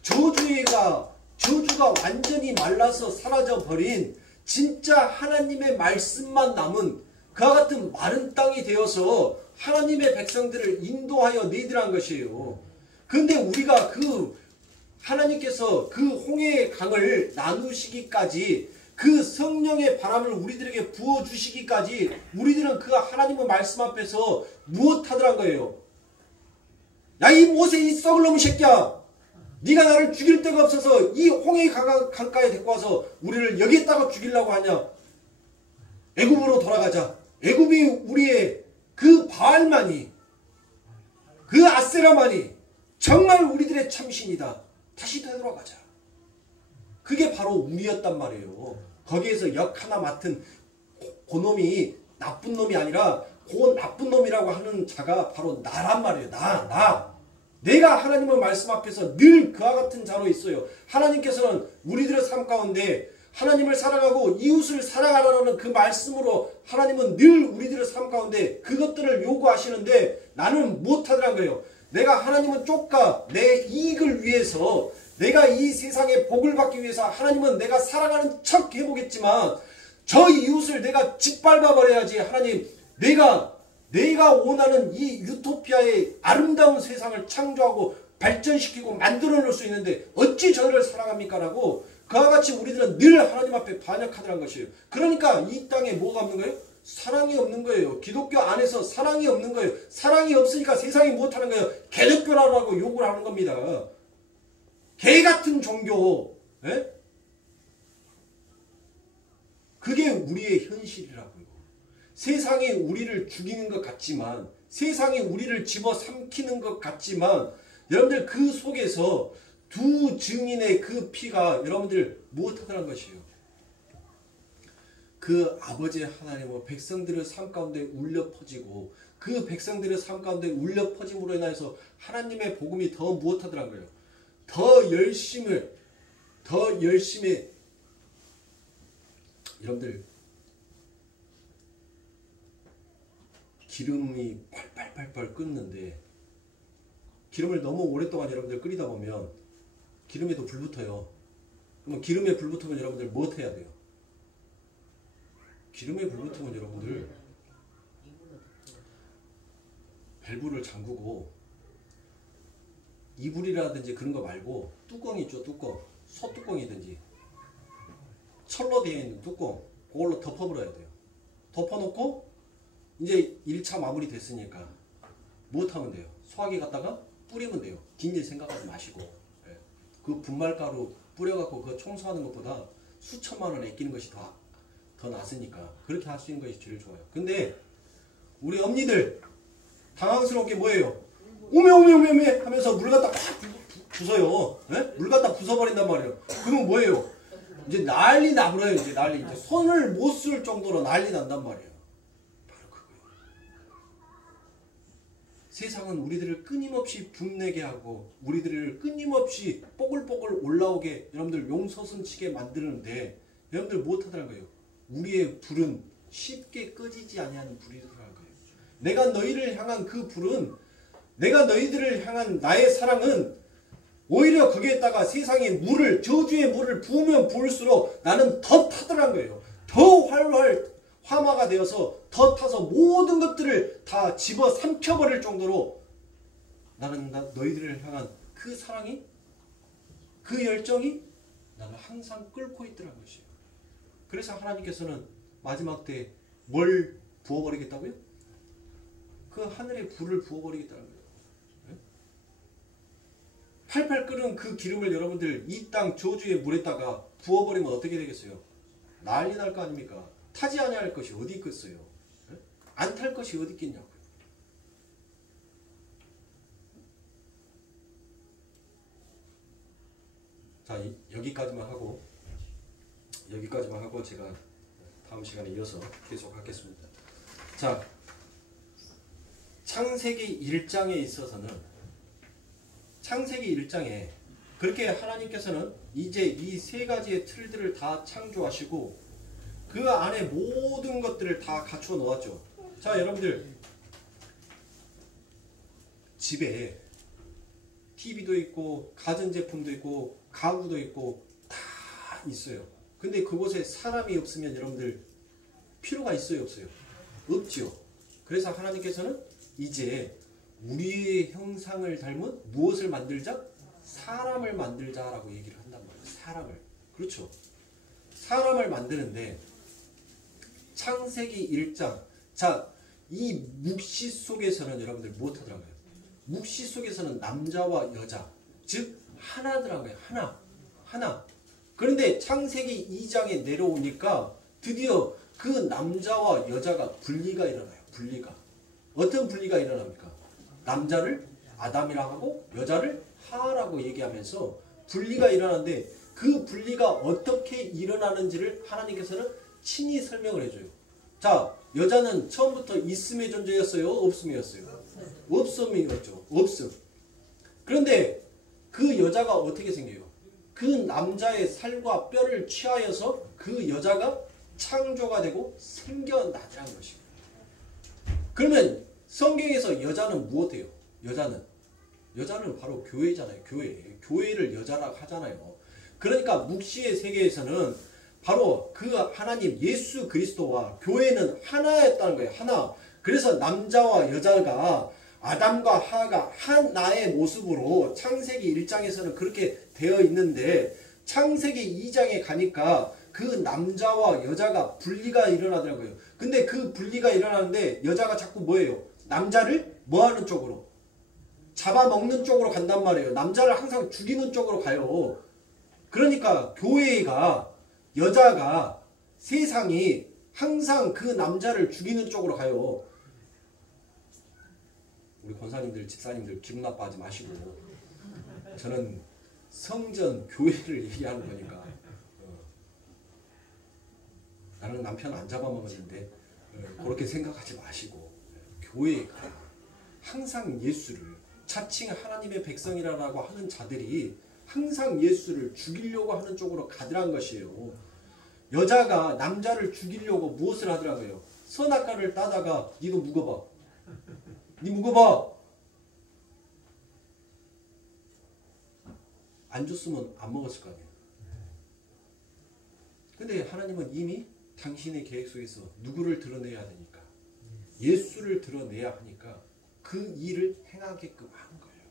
저주가 완전히 말라서 사라져버린 진짜 하나님의 말씀만 남은 그와 같은 마른 땅이 되어서 하나님의 백성들을 인도하여 내드란 것이에요. 그런데 우리가 하나님께서 그 홍해의 강을 나누시기까지 그 성령의 바람을 우리들에게 부어주시기까지 우리들은 그 하나님의 말씀 앞에서 무엇하더란 거예요? 야, 이 모세 이 썩을 놈의 새끼야! 네가 나를 죽일 데가 없어서 이 홍해의 강가에 데리고 와서 우리를 여기에다가 죽이려고 하냐? 애굽으로 돌아가자. 애굽이 우리의 그 바알만이 그 아세라만이 정말 우리들의 참신이다. 다시 되돌아가자. 그게 바로 우리였단 말이에요. 거기에서 역 하나 맡은 그놈이 나쁜 놈이 아니라 그 나쁜 놈이라고 하는 자가 바로 나란 말이에요. 내가 하나님의 말씀 앞에서 늘 그와 같은 자로 있어요. 하나님께서는 우리들의 삶 가운데 하나님을 사랑하고 이웃을 사랑하라는 그 말씀으로 하나님은 늘 우리들의 삶 가운데 그것들을 요구하시는데 나는 못하더란 거예요. 내가 하나님은 쪽가 내 이익을 위해서 내가 이 세상에 복을 받기 위해서 하나님은 내가 사랑하는 척 해보겠지만 저 이웃을 내가 짓밟아 버려야지. 하나님 내가 원하는 이 유토피아의 아름다운 세상을 창조하고 발전시키고 만들어 놓을 수 있는데 어찌 저를 사랑합니까? 라고 그와 같이 우리들은 늘 하나님 앞에 반역하더란 것이에요. 그러니까 이 땅에 뭐가 없는 거예요? 사랑이 없는 거예요. 기독교 안에서 사랑이 없는 거예요. 사랑이 없으니까 세상이 못하는 거예요. 개독교라고 욕을 하는 겁니다. 개 같은 종교. 에? 그게 우리의 현실이라고요. 세상이 우리를 죽이는 것 같지만 세상이 우리를 집어삼키는 것 같지만 여러분들 그 속에서 두 증인의 그 피가 여러분들 무엇하더란 것이에요. 그 아버지 하나님은 백성들의 삶 가운데 울려 퍼지고 그 백성들의 삶 가운데 울려 퍼짐으로 인해서 하나님의 복음이 더 무엇하더란 거예요. 더 열심히 여러분들 기름이 팔팔팔팔 끓는데 기름을 너무 오랫동안 여러분들 끓이다 보면 기름에도 불 붙어요. 그러면 기름에 불 붙으면 여러분들 무엇 해야 돼요? 기름에 불 붙으면 여러분들 밸브를 잠그고 이불이라든지 그런 거 말고 뚜껑 있죠. 뚜껑. 소뚜껑이든지 철로 되어 있는 뚜껑 그걸로 덮어버려야 돼요. 덮어놓고 이제 1차 마무리 됐으니까 무엇하면 돼요? 소화기 갖다가 뿌리면 돼요. 뒷일 생각하지 마시고. 예. 그 분말가루 뿌려갖고 그거 청소하는 것보다 수천만 원 아끼는 것이 더 낫으니까 그렇게 할 수 있는 것이 제일 좋아요. 근데 우리 엄니들 당황스럽게 뭐예요? 오메 하면서 물 갖다 확 부숴요. 예? 물 갖다 부숴버린단 말이에요. 그러면 뭐예요? 이제 난리 나버려요. 이제 손을 못 쓸 정도로 난리 난단 말이에요. 바로 그거예요. 세상은 우리들을 끊임없이 분내게 하고 우리들을 끊임없이 뽀글뽀글 올라오게 여러분들 용서선치게 만드는데 여러분들 못하더란 거예요. 우리의 불은 쉽게 꺼지지 아니하는 불이더란 거예요. 내가 너희를 향한 그 불은 내가 너희들을 향한 나의 사랑은 오히려 거기에다가 세상에 저주의 물을 부으면 부을수록 나는 더 타더란 거예요. 더 활활 화마가 되어서 더 타서 모든 것들을 다 집어 삼켜버릴 정도로 나는 너희들을 향한 그 사랑이 그 열정이 나는 항상 끓고 있더란 것이에요. 그래서 하나님께서는 마지막 때 뭘 부어버리겠다고요? 그 하늘의 불을 부어버리겠다는 거예요. 팔팔 끓은 그 기름을 여러분들 이 땅 저주의 물에다가 부어버리면 어떻게 되겠어요? 난리 날 거 아닙니까? 타지 아니할 것이 어디 있겠어요? 안 탈 것이 어디 있겠냐고요. 자, 여기까지만 하고 제가 다음 시간에 이어서 계속 하겠습니다. 자, 창세기 1장에 있어서는 창세기 1장에 그렇게 하나님께서는 이제 이 세 가지의 틀들을 다 창조하시고 그 안에 모든 것들을 다 갖추어 놓았죠. 자, 여러분들 집에 TV도 있고 가전제품도 있고 가구도 있고 다 있어요. 근데 그곳에 사람이 없으면 여러분들 필요가 있어요, 없어요? 없지요. 그래서 하나님께서는 이제 우리의 형상을 닮은 무엇을 만들자? 사람을 만들자라고 얘기를 한단 말이에요. 사람을. 그렇죠. 사람을 만드는데 창세기 1장. 자, 이 묵시 속에서는 여러분들 무엇하더라고요? 묵시 속에서는 남자와 여자, 즉 하나더라고요. 하나. 그런데 창세기 2장에 내려오니까 드디어 그 남자와 여자가 분리가 일어나요. 분리가. 어떤 분리가 일어납니까? 남자를 아담이라고 하고 여자를 하라고 얘기하면서 분리가 일어나는데 그 분리가 어떻게 일어나는지를 하나님께서는 친히 설명을 해줘요. 자, 여자는 처음부터 있음의 존재였어요? 없음이었어요? 없음이었죠. 없음. 그런데 그 여자가 어떻게 생겨요? 그 남자의 살과 뼈를 취하여서 그 여자가 창조가 되고 생겨나더라는 것입니다. 그러면 성경에서 여자는 무엇이에요? 여자는 바로 교회잖아요. 교회를 여자라고 하잖아요. 그러니까 묵시의 세계에서는 바로 그 하나님 예수 그리스도와 교회는 하나였다는 거예요. 하나. 그래서 남자와 여자가 아담과 하와가 하나의 모습으로 창세기 1장에서는 그렇게 되어 있는데 창세기 2장에 가니까 그 남자와 여자가 분리가 일어나더라고요. 근데 그 분리가 일어나는데 여자가 자꾸 뭐예요? 남자를 뭐하는 쪽으로? 잡아먹는 쪽으로 간단 말이에요. 남자를 항상 죽이는 쪽으로 가요. 그러니까 교회가 여자가 세상이 항상 그 남자를 죽이는 쪽으로 가요. 우리 권사님들 집사님들 기분 나빠하지 마시고 저는 성전 교회를 얘기하는 거니까 나는 남편 안 잡아먹었는데 그렇게 생각하지 마시고 교회가 항상 예수를 자칭 하나님의 백성이라고 하는 자들이 항상 예수를 죽이려고 하는 쪽으로 가더란 것이에요. 여자가 남자를 죽이려고 무엇을 하더라고요? 선악과를 따다가 니도 묵어봐. 니 묵어봐. 안 줬으면 안 먹었을 거 아니에요. 근데 하나님은 이미 당신의 계획 속에서 누구를 드러내야 되니까 예수를 드러내야 하니까 그 일을 행하게끔 한 거예요.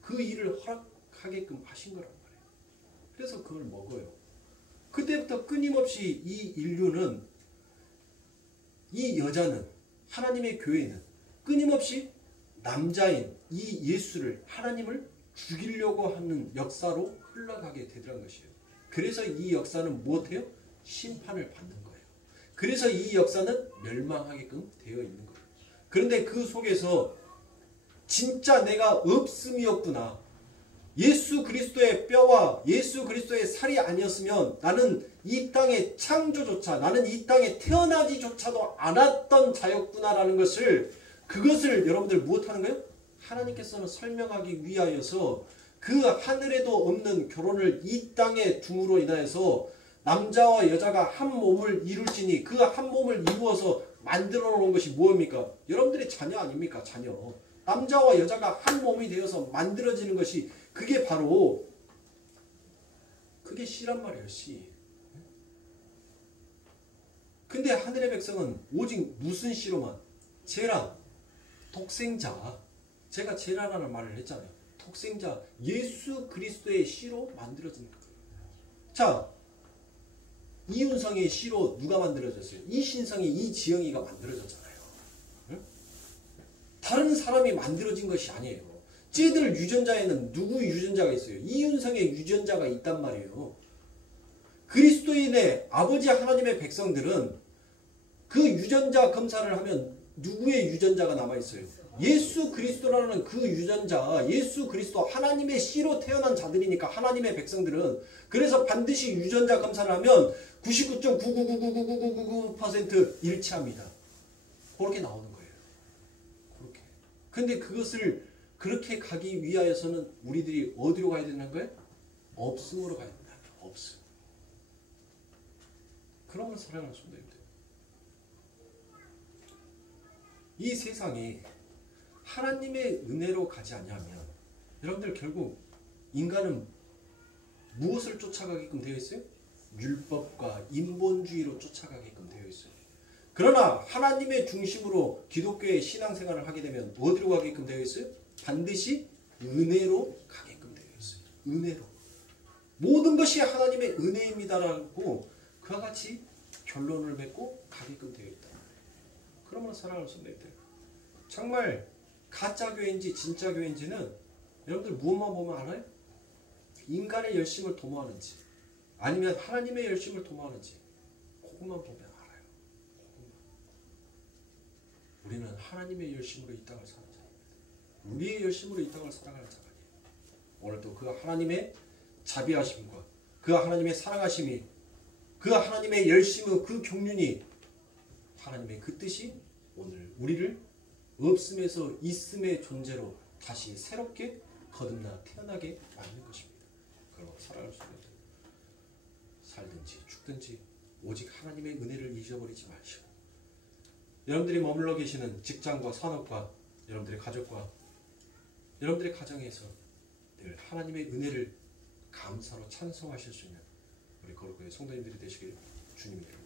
그 일을 허락하게끔 하신 거란 말이에요. 그래서 그걸 먹어요. 그때부터 끊임없이 이 인류는 이 여자는 하나님의 교회는 끊임없이 남자인 이 예수를 하나님을 죽이려고 하는 역사로 흘러가게 되더란 것이에요. 그래서 이 역사는 무엇해요? 심판을 받는 거예요. 그래서 이 역사는 멸망하게끔 되어 있는 거예요. 그런데 그 속에서 진짜 내가 없음이었구나. 예수 그리스도의 뼈와 예수 그리스도의 살이 아니었으면 나는 이 땅의 창조조차 나는 이 땅에 태어나지조차도 않았던 자였구나라는 것을 그것을 여러분들 무엇하는 거예요? 하나님께서는 설명하기 위하여서 그 하늘에도 없는 결혼을 이 땅에 둠으로 인하여서 남자와 여자가 한 몸을 이룰지니 그 한 몸을 이루어서 만들어 놓은 것이 무엇입니까? 여러분들의 자녀 아닙니까? 자녀. 남자와 여자가 한 몸이 되어서 만들어지는 것이 그게 바로 그게 씨란 말이에요. 씨. 근데 하늘의 백성은 오직 무슨 씨로만? 제라. 독생자. 제가 제라라는 말을 했잖아요. 독생자 예수 그리스도의 씨로 만들어진 거예요. 자, 이윤성의 씨로 누가 만들어졌어요? 이신성의 이지영이가 만들어졌잖아요. 응? 다른 사람이 만들어진 것이 아니에요. 쟤들 유전자에는 누구 유전자가 있어요? 이윤성의 유전자가 있단 말이에요. 그리스도인의 아버지 하나님의 백성들은 그 유전자 검사를 하면 누구의 유전자가 남아있어요? 예수 그리스도라는 그 유전자, 예수 그리스도 하나님의 씨로 태어난 자들이니까 하나님의 백성들은 그래서 반드시 유전자 검사를 하면 99.9999999% 일치합니다. 그렇게 나오는 거예요. 그렇게. 근데 그것을 그렇게 가기 위하여서는 우리들이 어디로 가야 되는 거예요? 없음으로 가야 된다. 없음. 그러면 사랑하는 성도님들. 이 세상이 하나님의 은혜로 가지 않냐면 여러분들 결국 인간은 무엇을 쫓아가게끔 되어 있어요? 율법과 인본주의로 쫓아가게끔 되어 있어요. 그러나 하나님의 중심으로 기독교의 신앙생활을 하게 되면 어디로 가게끔 되어 있어요? 반드시 은혜로 가게끔 되어 있어요. 은혜로. 모든 것이 하나님의 은혜입니다라고 그와 같이 결론을 맺고 가게끔 되어 있다. 그러면 사랑하는 성도님들, 정말 가짜 교회인지 진짜 교회인지는 여러분들 무엇만 보면 알아요? 인간의 열심을 도모하는지 아니면 하나님의 열심을 도모하는지 그것만 보면 알아요. 우리는 하나님의 열심으로 이 땅을 사는 자입니다. 우리의 열심으로 이 땅을 살아가는 자가 아니에요. 오늘도 그 하나님의 자비하심과 그 하나님의 사랑하심이 그 하나님의 열심의 그 경륜이 하나님의 그 뜻이 오늘 우리를 없음에서 있음의 존재로 다시 새롭게 거듭나 태어나게 만드는 것입니다. 그러고 살아갈 수 있는 살든지 죽든지 오직 하나님의 은혜를 잊어버리지 마시고 여러분들이 머물러 계시는 직장과 산업과 여러분들의 가족과 여러분들의 가정에서 늘 하나님의 은혜를 감사로 찬송하실 수 있는 우리 거룩한 성도님들이 되시길 주님의 이름으로